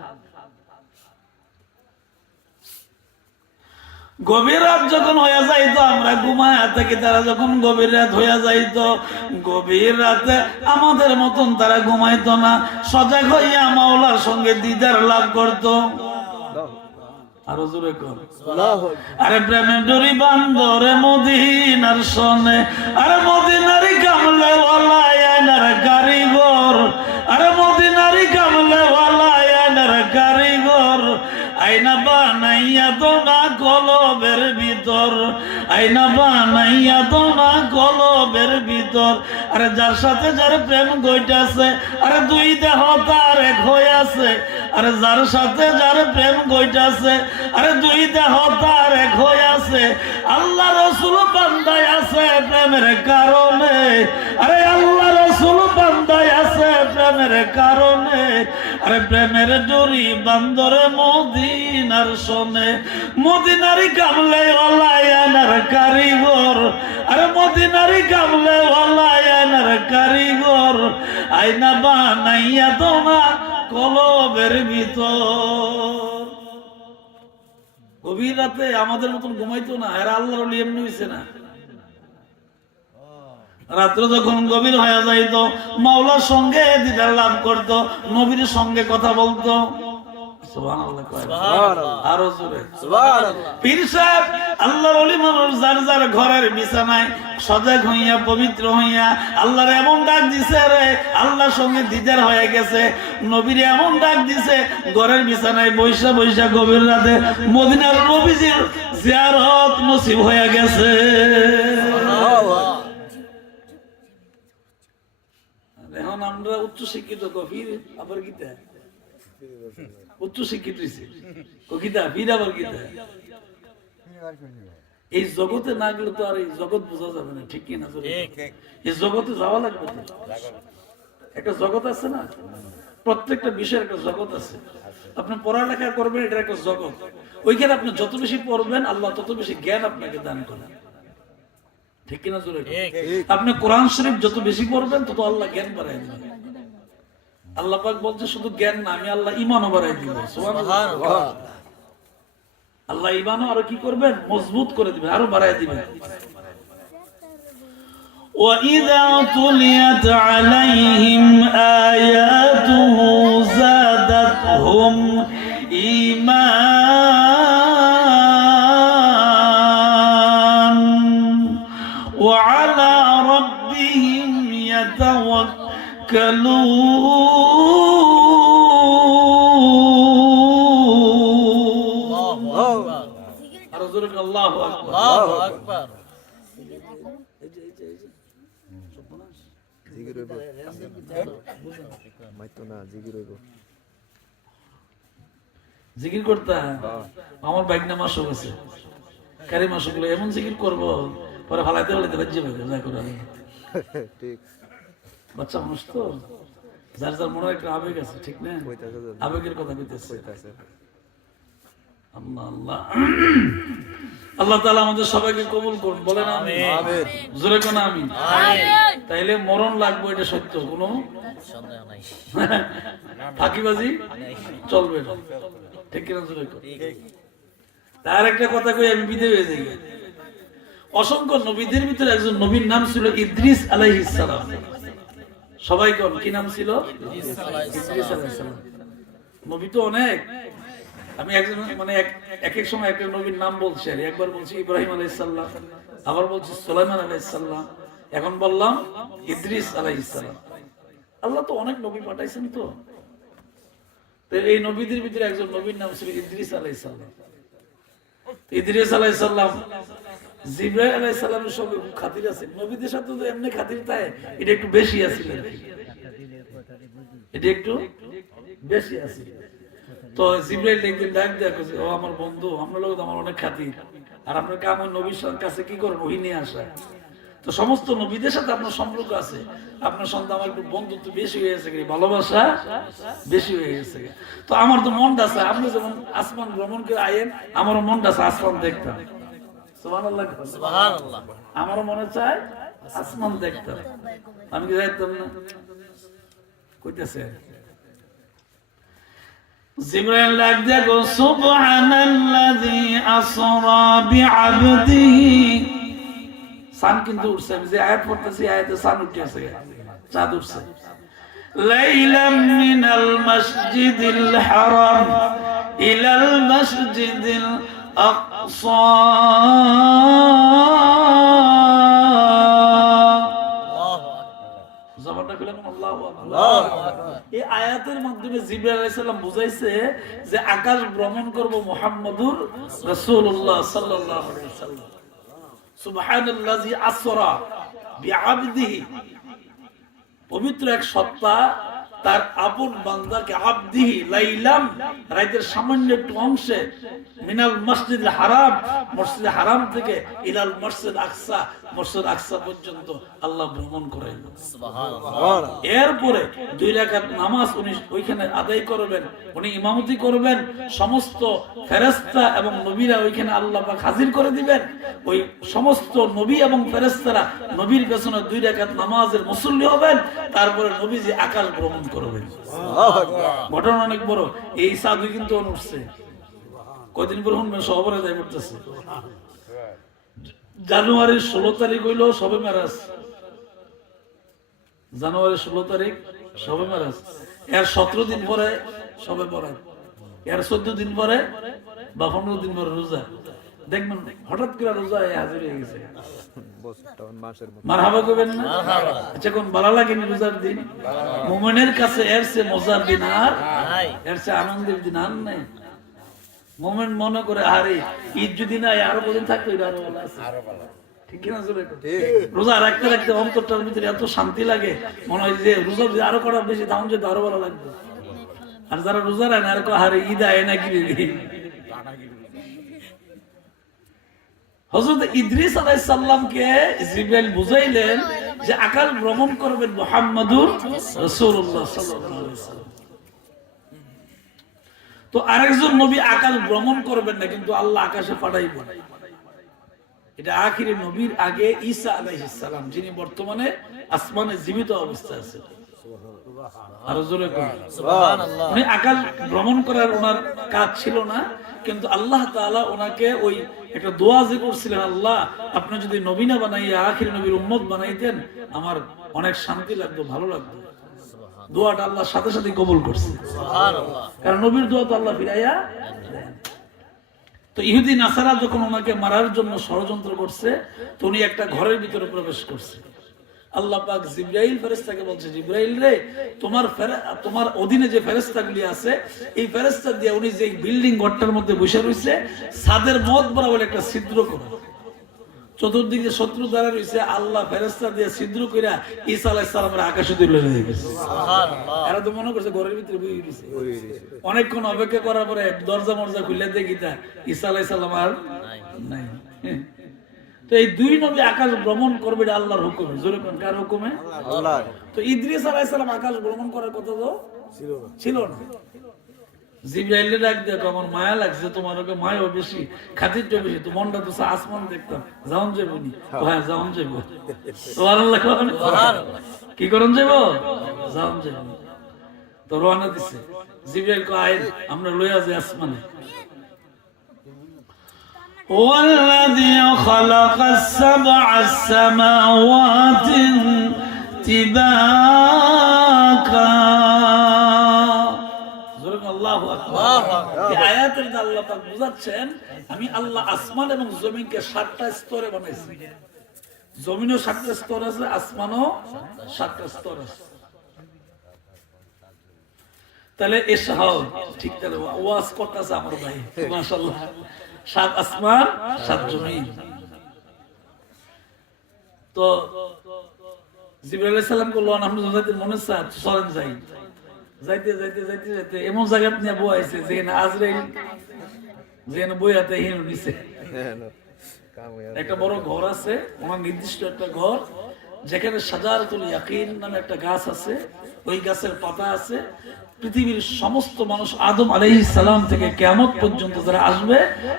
গভীর রাত যখন হয়ে যাইতো আমরা ঘুমায় থাকি, তারা যখন গভীর রাত হয়ে যাইতো, গভীর রাতে আমাদের মতন তারা ঘুমাইতো না, সজাগ হইয়া মাওলার সঙ্গে দিদার লাভ করতো। আরো জোরে কর। আরে প্রেমে ডরি বান্দরে মদিনার সনে, আরে মদিনারি কামলে ওয়ালা আয়নার কারিগর, আরে মদিনারি কামলে ওয়ালা আয়নার কারিগর, আয়না বানাইয়া তো না কলবের ভিতর, আয়না বানাইয়া তো না কলবের ভিতর। আরে যার সাথে যার প্রেম গইটাছে, আরে দুই দেহ তার এক হয়ে আছে, আরে যার সাথে যার প্রেম গইটাছে, আরে দুই দেহ তার এক হয়ে আছে। আল্লাহ রাসূল বান্দায় আছে প্রেমের কারণে, আরে আল্লাহ রাসূল বান্দায় আছে প্রেমের কারণে। আরে প্রেমের ডোরি বান্দরে মদিনার সনে, মদিনারি কামলে ওয়ালা আয়নার কারিগর, আরে মদিনারি কামলে ওয়ালা আয়নার কারিগর, আয়না বানাইয়া তোমা কলবের ভিতর। গভীর রাতে আমাদের মতন ঘুমাইতো না, এরা আল্লাহর ওলি এমনি হইছে না। রাত্রে যখন গভীর হয়ে যাইতো মাওলার সঙ্গে দিদার লাভ করতো, নবীর সঙ্গে কথা বলতো। সুবহানাল্লাহ কয়, সুবহানাল্লাহ। আরো জোরে সুবহানাল্লাহ। পীর সাহেব আল্লাহর ওলি মানুষ যার যার ঘরের বিছানায় সজাগ হইয়া পবিত্র হইয়া আল্লাহর এমন ডাক দিছে, রে আল্লাহর সঙ্গে দিদার হয়ে গেছে। নবীর এমন ডাক দিছে ঘরের বিছানায় বৈশা বৈশা গভীর রাতে মদিনার নবীজির জিয়ারত নসিব হয়ে গেছে। এখন আমরা উচ্চ শিক্ষিত, গভীর আবার গীতা উচ্চ শিক্ষিত হয়েছে, গীতা বীর আবার গীতা। এই জগতে না গেলে তো আর এই জগৎ বোঝা যাবে না, ঠিক কিনা? এই জগতে যাওয়া লাগবে। একটা জগৎ আছে না, প্রত্যেকটা বিষয়ের একটা জগৎ আছে। আপনি পড়ালেখা করবেন, এটা একটা জগৎ। ওইখানে আপনি যত বেশি পড়বেন আল্লাহ তত বেশি জ্ঞান আপনাকে দান করেন, ঠিক কিনা? জোরে আপনি কোরআন শরীফ যত বেশি পড়বেন তত আল্লাহ জ্ঞান বাড়াই দিবেন। আল্লাহ পাক বলছে শুধু জ্ঞান না, আমি আল্লাহ ঈমানও বাড়াই দিব। সুবহানাল্লাহ। আল্লাহ ঈমানও আরো কি করবেন? মজবুত করে দিবেন, আরো বাড়াই দিবেন। وَإِذَا تُلِيَتْ عَلَيْهِمْ آيَاتُهُ زَادَتْهُمْ إِيمَانًا وَعَلَى رَبِّهِمْ يَتَوَكَّلُونَ আল্লাহু আকবার, আল্লাহু আকবার। জিকির করতে আমার বাইক না মাস গেছে, কারি মাস গুলো এমন জিকির করবো পরে ফালাইতে ফালাইতে বাজ্যে যা করে। বাচ্চা মানুষ তো যার যার মনে একটা আবেগ আছে, ঠিক না? আবেগের কথা কইতেছে। আল্লাহ আল্লাহ আল্লাহ তাআলা আমাদের সবাইকে কবুল করুন, বলেন আমিন। জোরে কোন আমিন। তাইলে মরণ লাগবে, এটা সত্য, কোনো সন্দেহ নাই, ফাঁকিবাজি চলবে না, ঠিক কিনা? জোরে কোন। তার একটা কথা কই, আমি বিদায় হয়ে যাই। অসংখ্য নবীদের ভিতরে একজন নবীর নাম ছিল ইদ্রিস আলাইহিস সালাম। সবাই কোন কি নাম ছিল? ইদ্রিস আলাইহিস সালাম। নবী তো অনেক, আমি একজন মানে এক এক সময় একটা নবীর নাম বলছি, আর একবার বলছি ইব্রাহিম আলাইহিস সালাম, আবার বলছি সুলাইমান আলাইহিস সালাম, এখন বললাম ইদ্রিস আলাইহিস সালাম। আল্লাহ তো অনেক নবী পাঠাইছেন, তো এই নবীদের ভিতরে একজন নবীর নাম ছিল ইদ্রিস আলাইহিস সালাম। ইদ্রিস আলাইহিস সালাম জিবরাইল আলাইহিস সালামের সঙ্গে খুব খাতির আছে, নবীদের সাথে তো এমনি খাতির তাই এটা একটু বেশি আছিল, এটা একটু বেশি আছে। তো জিবরাইল একদিন ডাক দেয়া কইছে, ও আমার বন্ধু, আপনার লোক আমার অনেক খাতির, আর আপনার কাম ওই নবীর কাছে কি করেন, ওহি নিয়ে আসা। তো সমস্ত নবীদের সাথে আপনার সম্পর্ক আছে, আপনার সন্তান আমার একটু বন্ধুত্ব বেশি হয়ে গেছে, ভালোবাসা বেশি হয়ে গেছে। তো আমার তো মনটা আছে, আপনি যেমন আসমান ভ্রমণ করে আইয়েন, আমারও মনটা আছে আসমান দেখতাম। সুবহানাল্লাহ, সুবহানাল্লাহ। আমারও মনে চায় আসমান দেখতাম, আমি কি যাইতাম না? কইতেছে জিবরাইল ডাক দিয়া গো, সুবহানাল্লাযী আসরা বিআবদিহি। সান কিন্তু উঠছে, আমি যে আয়াত পড়তেছি আয়াতে সান উঠতেছে, চাঁদ উঠছে। লাইলাম মিনাল মাসজিদিল হারাম ইলাল মাসজিদিল আকসা। জবানটা খুলেন, আল্লাহু আকবার। এই আয়াতের মাধ্যমে জিবরাইল আলাইহিস সালাম বুঝাইছে যে আকাশ ভ্রমণ করব মুহাম্মদুর রাসূলুল্লাহ সাল্লাল্লাহু আলাইহি ওয়াসাল্লাম। সুবহানাল্লাযী আসরা বিআবদিহি, পবিত্র এক সত্তা তার আপন বান্দাকে আবদিহি লাইলাম, রাতের সামান্য একটু অংশে, মিনাল মসজিদুল হারাম, মসজিদুল হারাম থেকে ইলাল মসজিদ আকসা, মসজিদ আকসা পর্যন্ত আল্লাহ ভ্রমণ করাইলেন। সুবহানাল্লাহ। এরপরে 2 রাকাত নামাজ উনি ওইখানে আদায় করবেন, উনি ইমামতি করবেন, সমস্ত ফেরেশতা এবং নবীরা ওইখানে আল্লাহ পাক হাজির করে দিবেন। ওই সমস্ত নবী এবং ফেরেশতারা নবীর পেছনে 2 রাকাত নামাজের মুসল্লি হবেন, তারপরে নবীজি আকাশ ভ্রমণ করবেন। আল্লাহু আকবার। ঘটনা অনেক বড়। এই সাধু কিন্তু উঠছে কয়দিন পর শুনবেন, সবরে যাই পড়তেছে। জানুয়ারির 16 তারিখ হইল শবে মেরাজ, জানুয়ারির 16 তারিখ শবে মেরাজ, এর 17 দিন পরে শবে বরাত, এর 14 দিন পরে বা 15 দিন পরে রোজা। দেখবেন হঠাৎ করে রোজা হাজির হয়ে গেছে। মারহাবা কইবেন না? আচ্ছা, কোন ভালো লাগেনি রোজার দিন? মুমিনের কাছে এর চেয়ে মজার দিন আর নাই, এর চেয়ে আনন্দের দিন আর নাই। মুমিন মনে করে আরে ঈদ যদি নাই আরো কদিন থাকতো, আরো ভালো আছে, ঠিক কিনা? রোজা রাখতে রাখতে অন্তরটার ভিতরে এত শান্তি লাগে, মনে হয় যে রোজা যদি আরো করা বেশি দাম যেত আরো ভালো লাগবে। আর যারা রোজা রায় না আর হারে ঈদ আয় না কি হযরত ইদ্রিস আলাইহিস সালামকে জিবরাইল বুঝাইলেন যে আকাশ ভ্রমণ করবেন মুহাম্মদুর রাসূলুল্লাহ সাল্লাল্লাহু আলাইহি ওয়াসাল্লাম। তো আরেকজন নবী আকাশ ভ্রমণ করবেন না, কিন্তু আল্লাহ আকাশে পাঠাইবেন। এটা আখিরি নবীর আগে ঈসা আলাইহিস সালাম, যিনি বর্তমানে আসমানে জীবিত অবস্থায় আছেন। আর জোরে সুবহানাল্লাহ। উনি আকাশ ভ্রমণ করার ওনার কাজ ছিল না, কিন্তু আল্লাহ তাআলা ওনাকে ওই একটা দোয়া যে করছিলেন, আল্লাহ আপনি যদি নবী না বানাইয়া আখিরি নবীর উম্মত বানাইতেন আমার অনেক শান্তি লাগতো, ভালো লাগতো। দোয়াটা আল্লাহ সাথে সাথে কবুল করছে, সুবহানাল্লাহ। কারণ নবীর দোয়া তো আল্লাহ ফিরাইয়া দেন। তো ইহুদি নাসারা যখন ওনাকে মারার জন্য ষড়যন্ত্র করছে, তো উনি একটা ঘরের ভিতরে প্রবেশ করছে। আল্লাহ পাক জিবরাইল ফেরেশতাকে বলছে, জিবরাইল রে, তোমার অধীনে যে ফেরেশতাগুলি আছে এই ফেরেশতা দিয়ে উনি যে বিল্ডিং ঘরটার মধ্যে বসে রয়েছে ছাদের মত বরাবর একটা ছিদ্র করো। চতুর্দিকে শত্রু দ্বারা রয়েছে, আল্লাহ ফেরেশতা দিয়ে ছিদ্র কইরা ঈসা আলাইহিস সালামের আকাশে তুলে নিয়ে গেছে। সুবহানাল্লাহ। এরা তো মনে করছে ঘরের ভিতরে বই রয়েছে। অনেকক্ষণ অপেক্ষা করার পরে দরজা মরজা খুলে দেখি তা ঈসা আলাইহিস সালাম আর নাই। তো এই দুই নবী আকাশ ভ্রমণ করবে এটা আল্লাহর হুকুমে। জোরে কোন কার হুকুমে? আল্লাহ। তো ইদ্রিস আলাইহিস সালাম আকাশ ভ্রমণ করার কথা তো ছিল না। জিবরাইলের ডাক দেখো, আমার মায়া লাগছে, তোমার ওকে মায়াও বেশি, খাতিরটা বেশি, তো মনটা তো আসমান দেখতাম, যাওন যাবনি? হ্যাঁ যাওন যাইব। সুবহানাল্লাহ। কি করুন যাইব? যাওন যাইব। তো রওনা দিছে। জিবরাইল কয় আইন, আমরা লইয়া যাই আসমানে। والذي خلق السبع السماوات طباقا। আল্লাহু আকবার। এই আয়াতের মধ্যে আল্লাহ পাক বুঝাচ্ছেন, আমি আল্লাহ আসমান এবং জমিনকে 7টা স্তরে বানাইছি। জমিনও 7টা স্তর আছে, আসমানও 7টা স্তর আছে। তাহলে এসহাও ঠিক, তাহলে ওয়াজ করতেছে আমার ভাই, মাশাআল্লাহ। 7 আসমান 7 জমিন। তো জিবরাইল আলাইহিস সালাম কো লন আমরা যাইতে মনে চায়, চলেন যাই। যাইতে যাইতে যাইতে যাইতে এমন জায়গা নিয়ে বইছে যেখানে আজরাইল যেখানে বইয়াতে হিন নিছে। একটা বড় ঘর আছে, ওনার নির্দিষ্ট একটা ঘর, যেখানে শাজারাতুল ইয়াকিন নামে একটা গাছ আছে। ওই গাছের পাতা আছে। পৃথিবীর সমস্ত মানুষ আদম আলাইহিস সালাম থেকে কিয়ামত পর্যন্ত যারা আসবে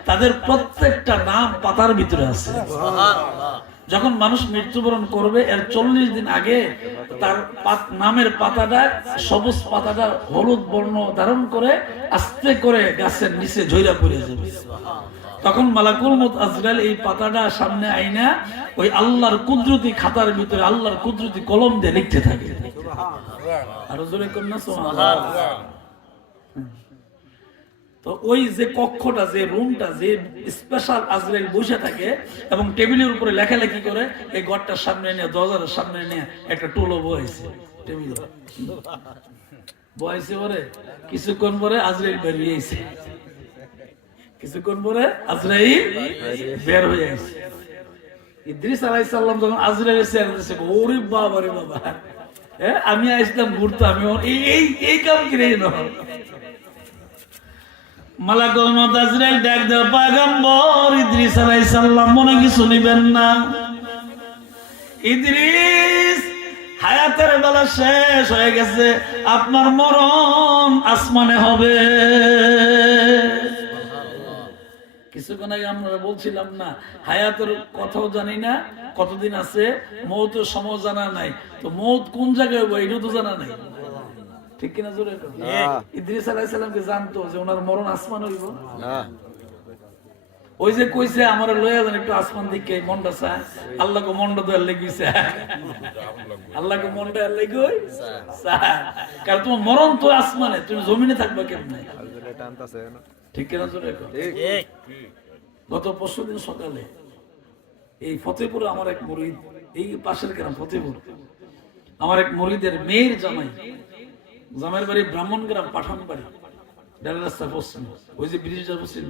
তাদের প্রত্যেকটা নাম পাতার ভিতরে আছে। সুবহানাল্লাহ। যখন মানুষ মৃত্যুবরণ করবে এর 40 দিন আগে তার নামের পাতাটা, সবুজ পাতাটা হলুদ বর্ণ ধারণ করে আস্তে করে গাছের নিচে ঝইরা পড়ে যাবে। তখন মালাকুল মউত আজরাইল এই পাতাটা সামনে আইনা ওই আল্লাহর কুদরতি খাতার ভিতরে আল্লাহর কুদরতি কলম দিয়ে লিখতে থাকে। আর জোরে কন্যা সুবহানাল্লাহ। তো ওই যে কক্ষটা, যে রুমটা, যে স্পেশাল আজরাইল বসে থাকে এবং টেবিলের উপরে লেখালেখি করে, এই ঘরটার সামনে নিয়ে, দরজার সামনে নিয়ে একটা টুলও বয়েছে টেবিল বয়েছে। পরে কিছুক্ষণ পরে আজরাইল বের হয়ে এসে, কিছুক্ষণ পরে আজরাইল বের হয়ে আসে। ইদ্রিস আলাইহিস সালাম যখন আজরাইলের চেয়ারে বসে, ওরে বাবা রে বাবা, আমি আসলাম ঘুরতাম, এই কাম কি রে না। মালাকুল মউত আজরাইল ডাক দাও, পয়গম্বর ইদ্রিস আলাইহিস সালাম মনে কিছু নিবেন না। ইদ্রিস হায়াতের বেলা শেষ হয়ে গেছে, আপনার মরণ আসমানে হবে। কিছুক্ষণ আগে আমরা বলছিলাম না, হায়াতের কথাও জানি না, কতদিন আছে, মৌতের সময় জানা নাই। তো মৌত কোন জায়গায় হবে এটাও তো জানা নাই, ঠিক কিনা জোরে? ইদ্রিস আলাইহিস সালামকে জানতো যে ওনার মরণ আসমান হইব না। ওই যে কইছে আমার লইয়া যান একটু আসমান দিকে, মনটা চায়, আল্লাহকে মনটা দেওয়ার লেগেছে, আল্লাহকে মনটা দেওয়ার লেগে কারণ তোমার মরণ তো আসমানে, তুমি জমিনে থাকবা কেমনে, ঠিক কিনা জোরে? গত পরশুদিন সকালে এই ফতেপুরে আমার এক মুরিদ, এই পাশের গ্রাম ফতেপুর, আমার এক মুরিদের মেয়ের জামাই, জামাইয়ের বাড়ি ব্রাহ্মণগ্রাম পাঠান বাড়ি, ডাল রাস্তা পশ্চিম, ওই যে ব্রিজ পশ্চিম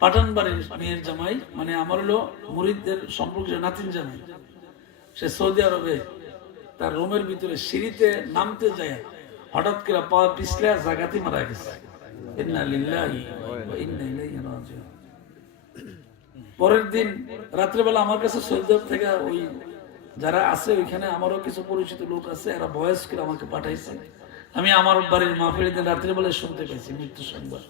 পাঠান বাড়ির মেয়ের জামাই, মানে আমার হলো মুরিদদের সম্পর্কে নাতিন জামাই। সে সৌদি আরবে তার রুমের ভিতরে সিঁড়িতে নামতে যায় হঠাৎ করে পা পিছলে জাগাতি মারা গেছে। ইন্না লিল্লাহি ওয়া ইন্না ইলাইহি রাজিউন। পরের দিন রাত্রেবেলা আমার কাছে সৌদি আরব থেকে ওই যারা আছে ওইখানে আমারও কিছু পরিচিত লোক আছে, এরা ভয়েস করে আমাকে পাঠাইছে। আমি আমার বাড়ির মাহফিলের দিন রাত্রেবেলায় শুনতে পেয়েছি মৃত্যু সংবাদ।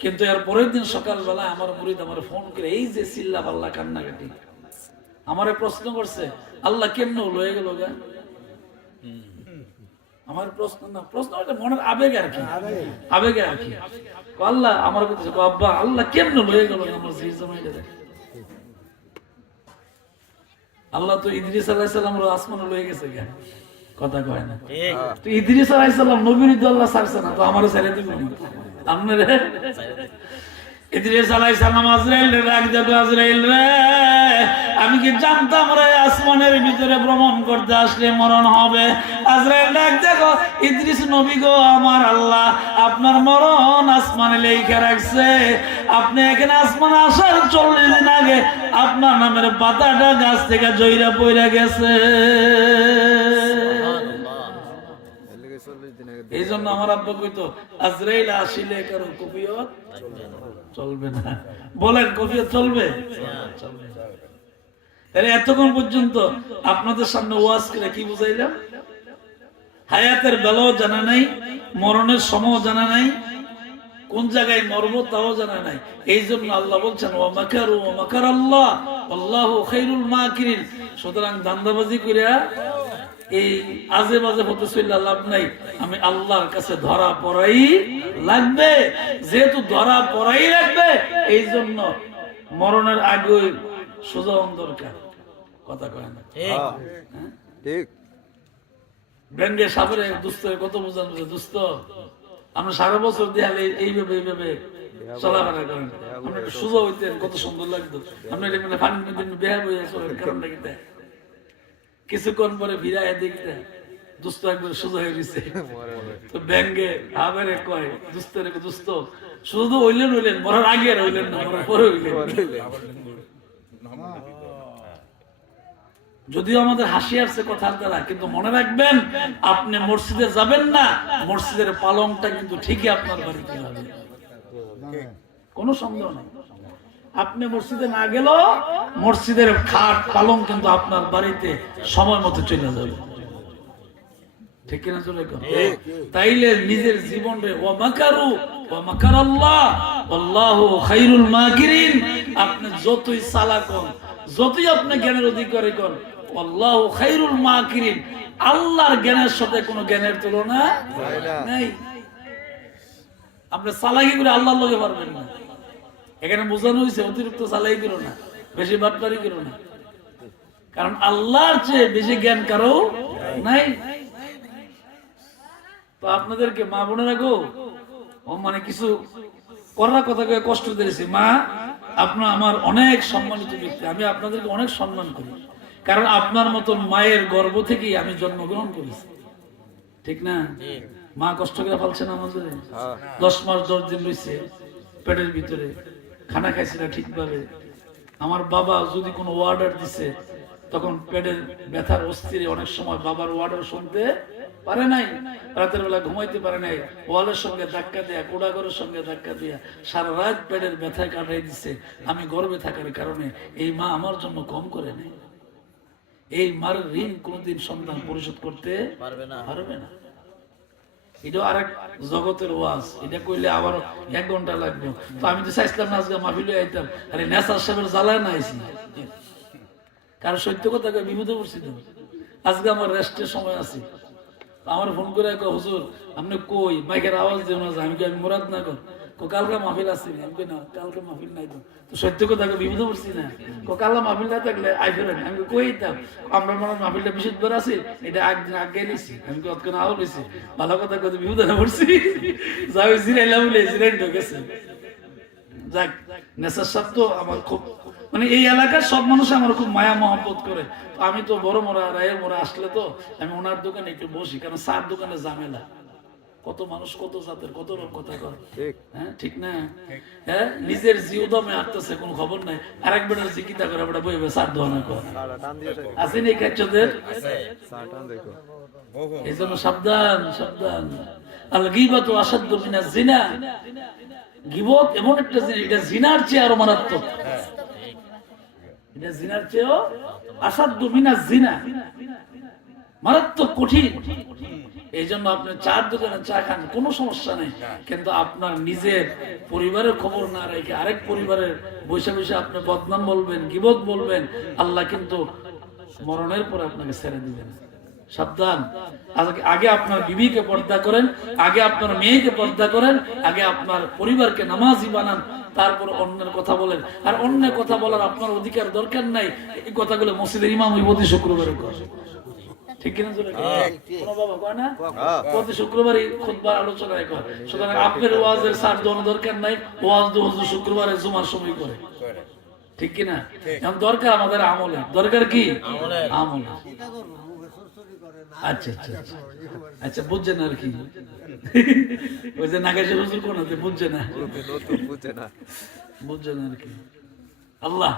কিন্তু এর পরের দিন সকালবেলা আমার মুরিদ আমার ফোন করে এই যে চিল্লা পাল্লা কান্নাকাটি, আমারে প্রশ্ন করছে আল্লাহ কেমনে লয়ে গেল গা। আমার প্রশ্ন না, প্রশ্ন মনের আবেগ আর কি, আবেগে আর কি। আল্লাহ আমার আব্বা আল্লাহ কেমনে লয়ে গেল আমার জির জামাইটা। আল্লাহ তো ইদ্রিস আলাইহিস সালাম আসমানে লয়ে গেছে কেন, কথা কয় না। তো ইদ্রিস আলাইহিস সালাম নবীর তো আল্লাহ ছাড়ছে না, তো আমারও ছেড়ে দিবেন আপনারা। ইদ্রিস আলাইহিস সালাম আজরাইল রে ডাক দাও, আজরাইল রে আমি কি জানতাম রে আসমানের ভিতরে ভ্রমণ করতে আসলে মরণ হবে। আজরাইল ডাক দেখো, ইদ্রিস নবী গো, আমার আল্লাহ আপনার মরণ আসমানে লেখা রাখছে। আপনি এখানে আসমানে আসার 40 দিন আগে আপনার নামের পাতাটা গাছ থেকে জইরা পইরা গেছে। এই জন্য আমার আব্বা কইতো আজরাইল আসিলে কারো কফিয়ত চলবে না। বলেন কফিয়ত চলবে? তাহলে এতক্ষণ পর্যন্ত আপনাদের সামনে ওয়াজ করে কি বুঝাইলাম? হায়াতের বেলাও জানা নাই, মরণের সময়ও জানা নাই, কোন জায়গায় মরবো তাও জানা নাই। এই জন্য আল্লাহ বলছেন ওয়া মাকারু ওয়া মাকার আল্লাহ আল্লাহু খায়রুল মাকিরিন। সুতরাং দান্দাবাজি কইরা এই আজে বাজে হতে চইলা লাভ নাই। আমি আল্লাহর কাছে ধরা পড়াই লাগবে। যেহেতু ধরা পড়াই লাগবে, এই জন্য মরণের আগে সোজা দরকার। কথা কয় না ঠিক? ব্যাঙ্গে সাপের দুস্থের কত বোঝান, দুস্থ আমরা সারা বছর দেয়ালে এইভাবে চলাফেরা করেন। আপনি একটু সোজা হইতেন কত সুন্দর লাগতো। আপনি পানির মধ্যে বেহা বইয়া চলেন, কারণটা কি? কিছুক্ষণ পরে ভিড়ায় দেখতে দুস্থ একবার সোজা হয়ে গেছে। তো ব্যাঙ্গে আবেরে কয় দুস্থের দুস্থ শুধু হইলেন মরার আগে আর হইলেন না, মরার পরে হইলেন। যদিও আমাদের হাসি আসছে কথার দ্বারা, কিন্তু মনে রাখবেন আপনি মসজিদে যাবেন না, মসজিদের পালংটা কিন্তু ঠিকই আপনার বাড়িতে হবে, কোনো সন্দেহ নেই। আপনি মসজিদে না গেলেও মসজিদের খাট পালং কিন্তু আপনার বাড়িতে সময় মতো চলে যাবে, ঠিক কিনা? চলে তাইলে নিজের জীবনে ওয়া মাকারু ওয়া মাকার আল্লাহ আল্লাহু খায়রুল মাকিরিন। আপনি যতই চালাক হন, যতই আপনি জ্ঞানের অধিকারী হন, আল্লাহু খায়রুল মাকিরিন, আল্লাহর জ্ঞানের সাথে কোনো জ্ঞানের তুলনা নাই। আপনি চালাকি করে আল্লাহর লগে পারবেন না। এখানে বোঝানো হয়েছে অতিরিক্ত চালাই করো না, বেশি বাটপারি করো না, কারণ আল্লাহর চেয়ে বেশি জ্ঞান কারো নাই। তো আপনাদেরকে মা বোনেরা গো, মানে কিছু করার কথা কষ্ট দিয়েছি। মা, আপনার আমার অনেক সম্মানিত ব্যক্তি, আমি আপনাদেরকে অনেক সম্মান করি, কারণ আপনার মতন মায়ের গর্ভ থেকেই আমি জন্মগ্রহণ করেছি, ঠিক না? মা কষ্ট করে ফেলছে না আমাদের, 10 মাস 10 দিন রয়েছে পেটের ভিতরে, খানা খাইছে না ঠিকভাবে। আমার বাবা যদি কোনো অর্ডার দিছে, তখন পেটের ব্যথার অস্থিরে অনেক সময় বাবার অর্ডার শুনতে পারে নাই, রাতের বেলা ঘুমাইতে পারে নাই, ওয়ালের সঙ্গে ধাক্কা দেয়া, কোড়াগরের সঙ্গে ধাক্কা দিয়া সারা রাত পেটের ব্যথায় কাটাই দিছে। আমি গর্বে থাকার কারণে এই মা আমার জন্য কম করে নেই। এই মার ঋণ কোনোদিন সন্তান পরিশোধ করতে পারবে না। এটা আরেক জগতের ওয়াজ, এটা কইলে আবার 1 ঘন্টা লাগবে। তো আমি তো চাইছিলাম না আজকে মাহফিলে আইতাম, আরে নেসার সাহেবের জ্বালায় না আইছি, কারণ সত্য কথা বিপদে পড়ছি তো। আজকে আমার রেস্টের সময় আছে, আমার ফোন করে হুজুর আপনি কই, মাইকের আওয়াজ দিও না, আমি মুরাদ না কর, কালকে মাহফিল আসছি না, কালকে মাহফিল নাই তো সত্য কথা বিপদে পড়ছি না, কালকে মাহফিল না থাকলে আইফেলেন। আমি কই দিতাম আমরা মনে মাহফিলটা বিশুদ্ধ আছে, এটা একদিন আগে নিছি, আমি অতক্ষণ আও নিছি, ভালো কথা কথা বিপদে না পড়ছি, যাই জিরাইলাম বলে জিরাই ঢুকেছে। যাক, নেশার সাথে তো আমার খুব, মানে এই এলাকার সব মানুষ আমার খুব মায়া মহব্বত করে। আমি তো বড় মোড়া রায়ের মোড়া আসলে তো আমি ওনার দোকানে একটু বসি, কারণ সার দোকানে ঝামেলা, কত মানুষ কত জাতের কত রকম কথা কয়, হ্যাঁ ঠিক না? হ্যাঁ, নিজের জিওদমে আসতেছে কোনো খবর নাই, আরেক বেটার জিকিতা করে বেটা বইবে সার দোকানে করে আসেনি কাচ্চদের। এই জন্য সাবধান সাবধান। আল গীবাতু আসাদ্দু মিনাজ জিনা, গীবত এমন একটা জিনিস, এটা জিনার চেয়ে আরো মারাত্মক, এটা জিনার চেয়েও আসাদ্দু মিনাজ জিনা, মারাত্মক কঠিন। এই জন্য আপনি চার দোকানে চা খান, কোনো সমস্যা নেই, কিন্তু আপনার নিজের পরিবারের খবর না রেখে আরেক পরিবারের বসে বসে আপনি বদনাম বলবেন, গীবত বলবেন, আল্লাহ কিন্তু মরণের পরে আপনাকে ছেড়ে দিবেন। সাবধান। আগে আপনার বিবিকে পর্দা করেন, আগে আপনার মেয়েকে পর্দা করেন, আগে আপনার পরিবারকে নামাজি বানান, তারপর অন্যের কথা বলেন। আর অন্যের কথা বলার আপনার অধিকার দরকার নাই, এই কথাগুলো মসজিদের ইমাম প্রতি শুক্রবারে করে, ঠিক কিনা? বাবা কয় না প্রতি শুক্রবারই খুতবা আলোচনায় করে। সুতরাং আপনার ওয়াজের সার দেওয়ার দরকার নাই, ওয়াজ হুজুর শুক্রবারে জুমার সময় করে, ঠিক কিনা? এখন দরকার আমাদের আমলে, দরকার কি আমলে। আচ্ছা আচ্ছা আচ্ছা, বুঝছেন আর কি, ওই যে নাগেশের হুজুর কোন বুঝছে না আর কি। আল্লাহ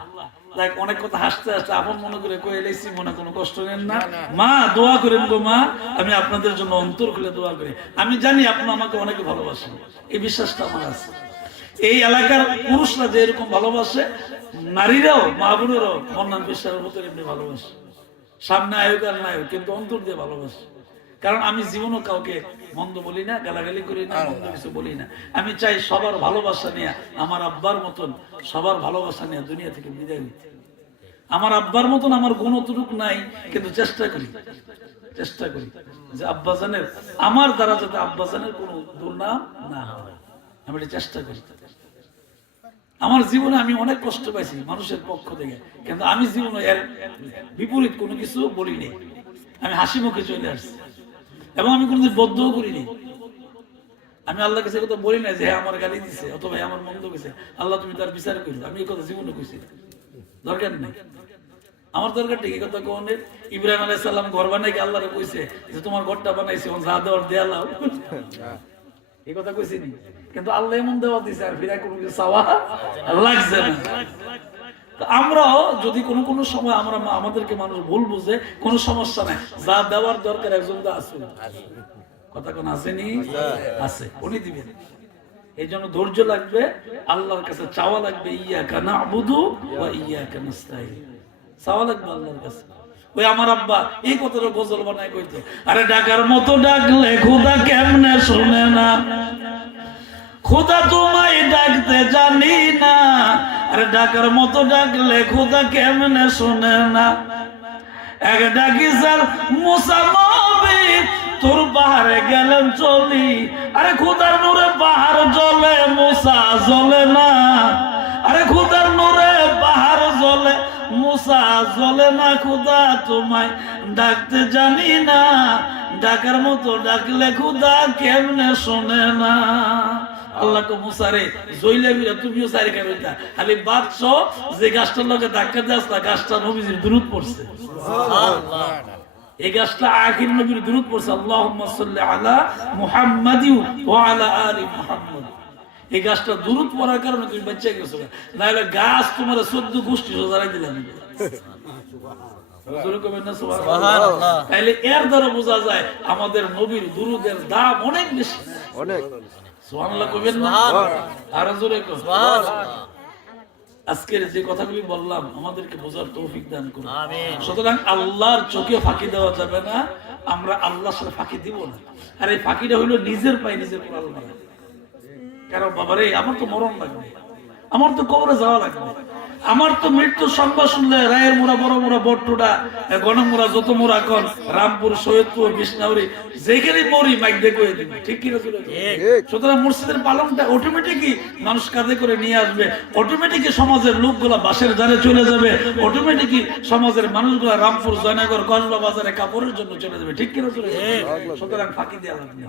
অনেক কথা হাসতে হাসতে আপন মনে করে কয়ে এলাইছি, মনে কোনো কষ্ট নেন না। মা দোয়া করেন গো মা, আমি আপনাদের জন্য অন্তর খুলে দোয়া করি। আমি জানি আপনি আমাকে অনেক ভালোবাসেন, এই বিশ্বাসটা আমার আছে। এই এলাকার পুরুষরা যে এরকম ভালোবাসে, নারীরাও মা বোনেরাও মন্নান বিশ্বাসের মতো এমনি ভালোবাসে, সামনে আয়োগ আর না আয়োগ, কিন্তু অন্তর দিয়ে ভালোবাসে। কারণ আমি জীবনও কাউকে মন্দ বলি না, গালাগালি করি না, মন্দ কিছু বলি না। আমি চাই সবার ভালোবাসা নিয়ে, আমার আব্বার মতন সবার ভালোবাসা নিয়ে দুনিয়া থেকে বিদায় হইতে। আমার আব্বার মতন আমার গুণ অতটুক নাই, কিন্তু চেষ্টা করি যে আব্বাজানের, আমার দ্বারা যাতে আব্বাজানের কোনো দুর্নাম না হয়, আমি এটা চেষ্টা করি। আমার জীবনে আমি অনেক কষ্ট পাইছি মানুষের পক্ষ থেকে, কিন্তু আমি জীবনে এর বিপরীত কোনো কিছু বলিনি। আমি হাসি মুখে চলে আসছি এবং আমি কোনোদিন বদ্ধও করিনি। আমি আল্লাহ কাছে কথা বলি না যে হ্যাঁ আমার গালি দিছে অথবা আমার মন্দ গেছে, আল্লাহ তুমি তার বিচার করো, আমি এই কথা জীবনে কইছি, দরকার নেই। আমার দরকার ঠিক কথা কোন, ইব্রাহিম আলাইহিস সালাম ঘর বানাইকে আল্লাহরে কইছে যে তোমার ঘরটা বানাইছি যা দেওয়ার দেয়া লাও, এই কথা কইছি নি? কিন্তু আল্লাহ এমন দেওয়া দিছে আর ফিরা কোনো কিছু চাওয়া লাগছে না। আমরাও যদি কোনো সময় আমরা আমাদেরকে মানুষ ভুল বুঝে, কোনো সমস্যা নাই, যা দেওয়ার দরকার একজন তো আছে, কথা কোন আসেনি? আছে, উনি দিবেন। এই জন্য ধৈর্য লাগবে, আল্লাহর কাছে চাওয়া লাগবে, ইয়াকা না'বুদু ওয়া ইয়াকা নাস্তাইন, চাওয়া লাগবে আল্লাহর কাছে। ওই আমার আব্বা এই কথাটা গজল বানায় কইতো, আরে ডাকার মতো ডাকলে খোদা কেমনে শুনে না, খোদা তোমায় ডাকতে জানি না, আরে ডাকার মতো ডাকলে খোদা কেমনে শুনে না, এক ডাকি স্যার মুসা নবী তোর পাহাড়ে গেলেন চলি, আরে খোদার নূরে পাহাড় জ্বলে মুসা জ্বলে না, আরে খোদার নূরে পাহাড় জ্বলে মুসা জ্বলে না, খোদা তোমায় ডাকতে জানি না, ডাকার মতো ডাকলে খোদা কেমনে শোনে না। আল্লাহ কো মুসারে জইলে বিরা তুমিও সারি কারইতা, খালি বাদশো যে গাছটার লগে ধাক্কা দিয়াছ না, গাছটা নবীজির দুরূদ পড়ছে, সুবহানাল্লাহ। এই গাছটা আখির নবীর দুরূদ পড়ছে, আল্লাহুম্মা সাল্লি আলা মুহাম্মাদি ওয়া আলা আলি মুহাম্মাদ। এই গাছটা দুরূদ পড়ার কারণে তুমি বেঁচে গেছো, নাহলে গাছ তোমার 14 গোষ্ঠী সোজারাই দিলাম। সুবহানাল্লাহ। তাইলে এর দ্বারা বোঝা যায় আমাদের নবীর দুরূদের দাম অনেক বেশি, অনেক। সুবহানাল্লাহ কইবেন না? আর জোরে কও সুবহানাল্লাহ। আজকের যে কথাগুলি বললাম আমাদেরকে বোঝার তৌফিক দান করুন, আমিন। সুতরাং আল্লাহর চোখে ফাঁকি দেওয়া যাবে না, আমরা আল্লাহর সাথে ফাঁকি দিব না। আর এই ফাঁকিটা হইলো নিজের পায়ে নিজের কোড়াল মারা। কারণ বাবারে আমার তো মরণ লাগবে, আমার তো কবরে যাওয়া লাগবে, আমার তো মৃত্যুর সংবাদ শুনলে রায়ের মোড়া, বড় মোড়া, বট্টুডা, গণমোড়া, যত মোড়া কন, রামপুর, সৈয়দপুর, বিষ্ণাউরি, যেখানে মরি মাইক দেখে দিবে, ঠিক কিনা? সুতরাং মসজিদের পালনটা অটোমেটিকই মানুষ কাঁধে করে নিয়ে আসবে, অটোমেটিকই সমাজের লোকগুলা বাসের ধারে চলে যাবে, অটোমেটিকই সমাজের মানুষগুলা রামপুর, জয়নগর, কসবা বাজারে কাপড়ের জন্য চলে যাবে, ঠিক কিনা? চলে যাবে। সুতরাং ফাঁকি দেওয়া লাভ নেই,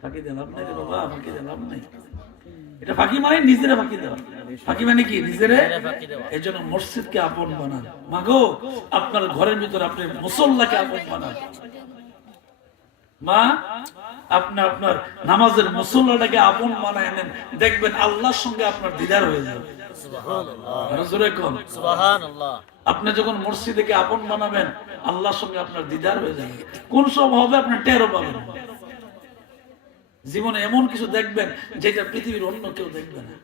ফাঁকি দেওয়া লাভ নেই রে বাবা, ফাঁকি দেওয়া লাভ নেই। এটা ফাঁকি মানে নিজেরে ফাঁকি দেওয়া, ফাঁকি মানে কি? নিজেরে। এই জন্য মসজিদকে আপন বানান, মাগো আপনার ঘরের ভিতরে আপনি মুসল্লাকে আপন বানান, মা আপনি আপনার নামাজের মুসল্লাটাকে আপন বানায় নেন, দেখবেন আল্লাহর সঙ্গে আপনার দিদার হয়ে যাবে, সুবহানাল্লাহ। আপনি যখন মসজিদকে আপন বানাবেন আল্লাহর সঙ্গে আপনার দিদার হয়ে যাবে, কোন সব হবে আপনি টেরও পাবেন। জীবনে এমন কিছু দেখবেন যেটা পৃথিবীর অন্য কেউ দেখবে না,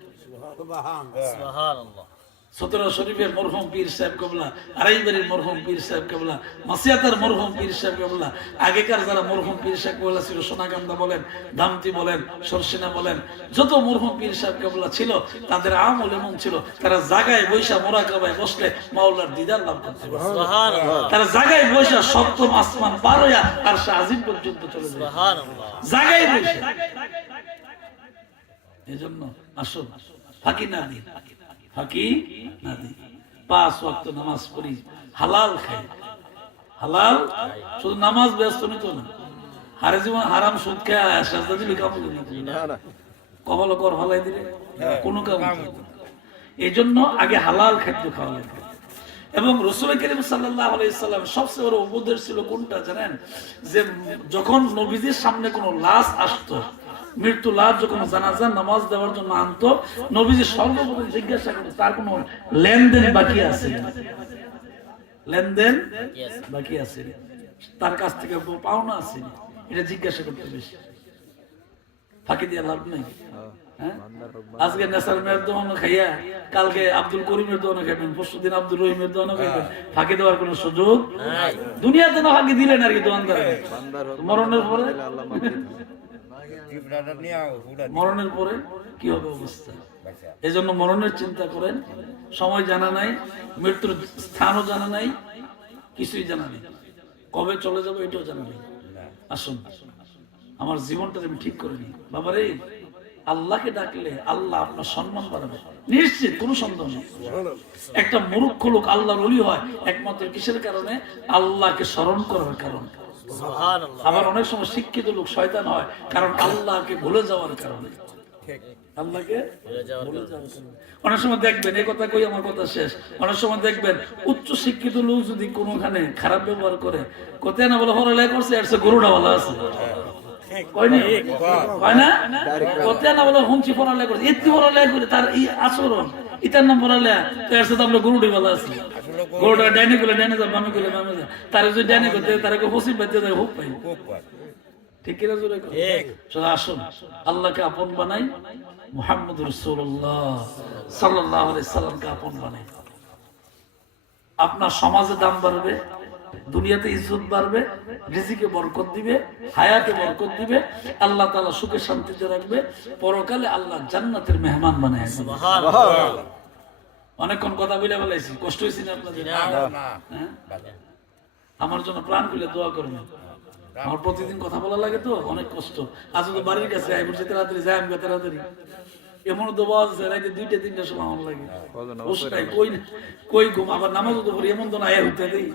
সুবহানাল্লাহ। 17 শরীফের মরহুম পীর সাহেব কেবলা, আড়াইবাড়ির মরহুম পীর সাহেব কেবলা, মাসিয়াতার মরহুম পীর সাহেব কেবলা, আগেকার যারা মরহুম পীর সাহেব কেবলা ছিল, সোনাকান্দা বলেন, দামতি বলেন, সরসিনা বলেন, যত মরহুম পীর সাহেব কেবলা ছিল তাদের আমল এমন ছিল, তারা জায়গায় বৈশা মোরাকাবায় বসলে মাওলার দিদার লাভ করতে পারে, সুবহানাল্লাহ। তারা জায়গায় বৈশা সপ্তম আসমান পার হইয়া আরশে আজিম পর্যন্ত চলে যায়, সুবহানাল্লাহ, জায়গায় বৈশা। এজন্য আসুন ফাঁকি না দিই, ফাঁকি না দিই, 5 ওয়াক্ত নামাজ পড়ি, হালাল খাই, হালাল, শুধু নামাজ ব্যস্ত নিত না, হারে জীবন হারাম সুদ খেয়ে সাজদা দিলে কামড় না, কপাল কর ফালাই দিলে কোনো কাম। এই জন্য আগে হালাল খাদ্য খাওয়া লাগবে। এবং রাসূল করিম সাল্লাল্লাহু আলাইহি সাল্লাম সবচেয়ে বড় উপদেশ ছিল কোনটা জানেন? যে যখন নবীজির সামনে কোনো লাশ আসতো, মৃত্যু লাশ যখন জানাজার নামাজ দেওয়ার জন্য আনতো, নবীজি সর্বপ্রথম জিজ্ঞাসা করতো তার কোনো লেনদেন বাকি আছে, লেনদেন বাকি আছে, তার কাছ থেকে পাওনা আছে, এটা জিজ্ঞাসা করতে বেশি। ফাঁকি দিয়ে লাভ নেই, হ্যাঁ? আজকে নেসার মেয়ের দোকানে খাইয়া কালকে আব্দুল করিমের দোকানে খাইবেন, পরশুদিন আব্দুল রহিমের দোকানে খাইবেন। ফাঁকি দেওয়ার কোনো সুযোগ দুনিয়াতে না, ফাঁকি দিলেন আর কি দোকানদার। মরণের পরে মরণের পরে কি হবে অবস্থা? এই জন্য মরণের চিন্তা করেন। সময় জানা নাই, মৃত্যুর স্থানও জানা নাই, কিছুই জানা নেই, কবে চলে যাবো এটাও জানা নেই। আসুন আমার জীবনটা আমি ঠিক করে নিই বাবারে। আল্লাহকে ডাকলে আল্লাহ আপনার সম্মান বাড়াবে নিশ্চিত, কোনো সন্দেহ নেই। একটা মূর্খ লোক আল্লাহর ওলি হয় একমাত্র কিসের কারণে? আল্লাহকে স্মরণ করার কারণে। আবার অনেক সময় শিক্ষিত লোক শয়তান হয় কারণ আল্লাহকে ভুলে যাওয়ার কারণে। আল্লাহকে ভুলে যাওয়ার কারণে। অনেক সময় দেখবেন, এই কথা কই আমার কথা শেষ, অনেক সময় দেখবেন উচ্চ শিক্ষিত লোক যদি কোনোখানে খারাপ ব্যবহার করে, কোথায় না বলে পড়ালেখা করছে এর চেয়ে গরুটা ভালো আছে, তার এই আচরণ, ইটার নাম পড়ালেখা, এর সাথে আমরা গরুটি ভালো আছি। গরুটা ডাইনে গুলো ডাইনে যাবে, বামে গুলো বামে যাবে, তারা যদি ডাইনে করতে তারা হসিব বাড়তে যায়, হোক পাই। ঠিক কিনা জোরে আসুন আল্লাহকে আপন বানাই, মুহাম্মদ রাসূলুল্লাহ সাল্লাল্লাহু আলাইহি সাল্লামকে আপন বানাই। আপনার সমাজে দাম বাড়বে, দুনিয়াতে ইজ্জত বাড়বে, রিজিকে বরকত দিবে, হায়াতে বরকত দিবে, আল্লাহ তাআলা সুখে শান্তিতে রাখবে, পরকালে আল্লাহ জান্নাতের মেহমান বানায়। সুবহানাল্লাহ। অনেকক্ষণ কথা বলে বলাইছি, কষ্ট হয়েছে না আপনাদের? আমার জন্য প্রাণ খুলে দোয়া করবেন। আমার প্রতিদিন কথা বলা লাগে তো অনেক কষ্ট। আজ তো বাড়ির কাছে আই বলছি তাড়াতাড়ি যাই, আমি তাড়াতাড়ি এমন দোয়া আছে রাইতে 2টা 3টার সময় আমার লাগে কই ঘুম, আবার নামাজও তো পড়ি, এমন তো না হইতে দেই।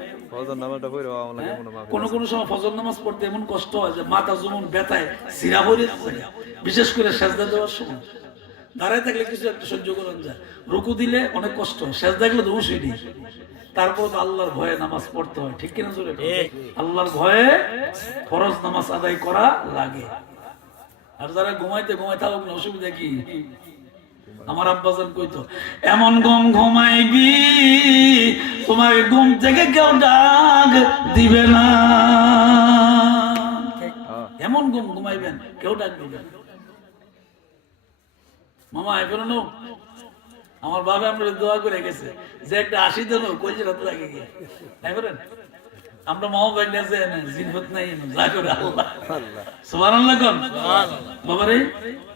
কোন কোন সময় ফজর নামাজ পড়তে এমন কষ্ট হয় যে মাথা যেমন ব্যথায় সিরা ভরে, বিশেষ করে সেজদা দেওয়ার সময়। দাঁড়ায় থাকলে কিছু একটা সহ্য করা যায়, রুকু দিলে অনেক কষ্ট হয়, সেজদা গেলে তো উঠি নেই। তারপর আল্লাহর ভয়ে নামাজ পড়তে হয়, ঠিক কিনা জোরে? আল্লাহর ভয়ে ফরজ নামাজ আদায় করা লাগে। আর যারা ঘুমাইতে থাকুক না, অসুবিধা কি? আমার আব্বাজান কইতো, এমন ঘুম ঘুমাইবি তোমার ঘুম থেকে কেউ ডাক দিবে না। এমন ঘুম ঘুমাইবেন কেউ ডাক দিবে না। মামা এখনো নো, আমার বাবা আমরা দোয়া করে গেছে যে একটা 80 দেন কই যে রাত লাগে গিয়ে এবারেন আমরা মাও বাইলে আছে না জিনফত নাই যা করে আল্লাহ সুবহানাল্লাহ কোন বাবারে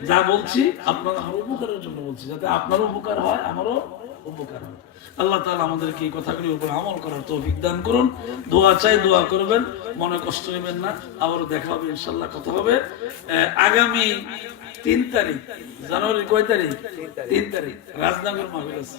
যা বলছি আপনাদের উপকারের জন্য বলছি, যাতে আপনারও উপকার হয় আমারও উপকার হয়। আল্লাহ তাআলা আমাদেরকে এই কথাগুলোর উপর আমল করার তৌফিক দান করুন। দোয়া চাই, দোয়া করবেন, মনে কষ্ট নেবেন না। আবারও দেখা হবে ইনশাআল্লাহ, কথা হবে আগামী 3 তারিখ জানুয়ারি। কয় তারিখ? 3 তারিখ রাজনগর মাহফিল আছে।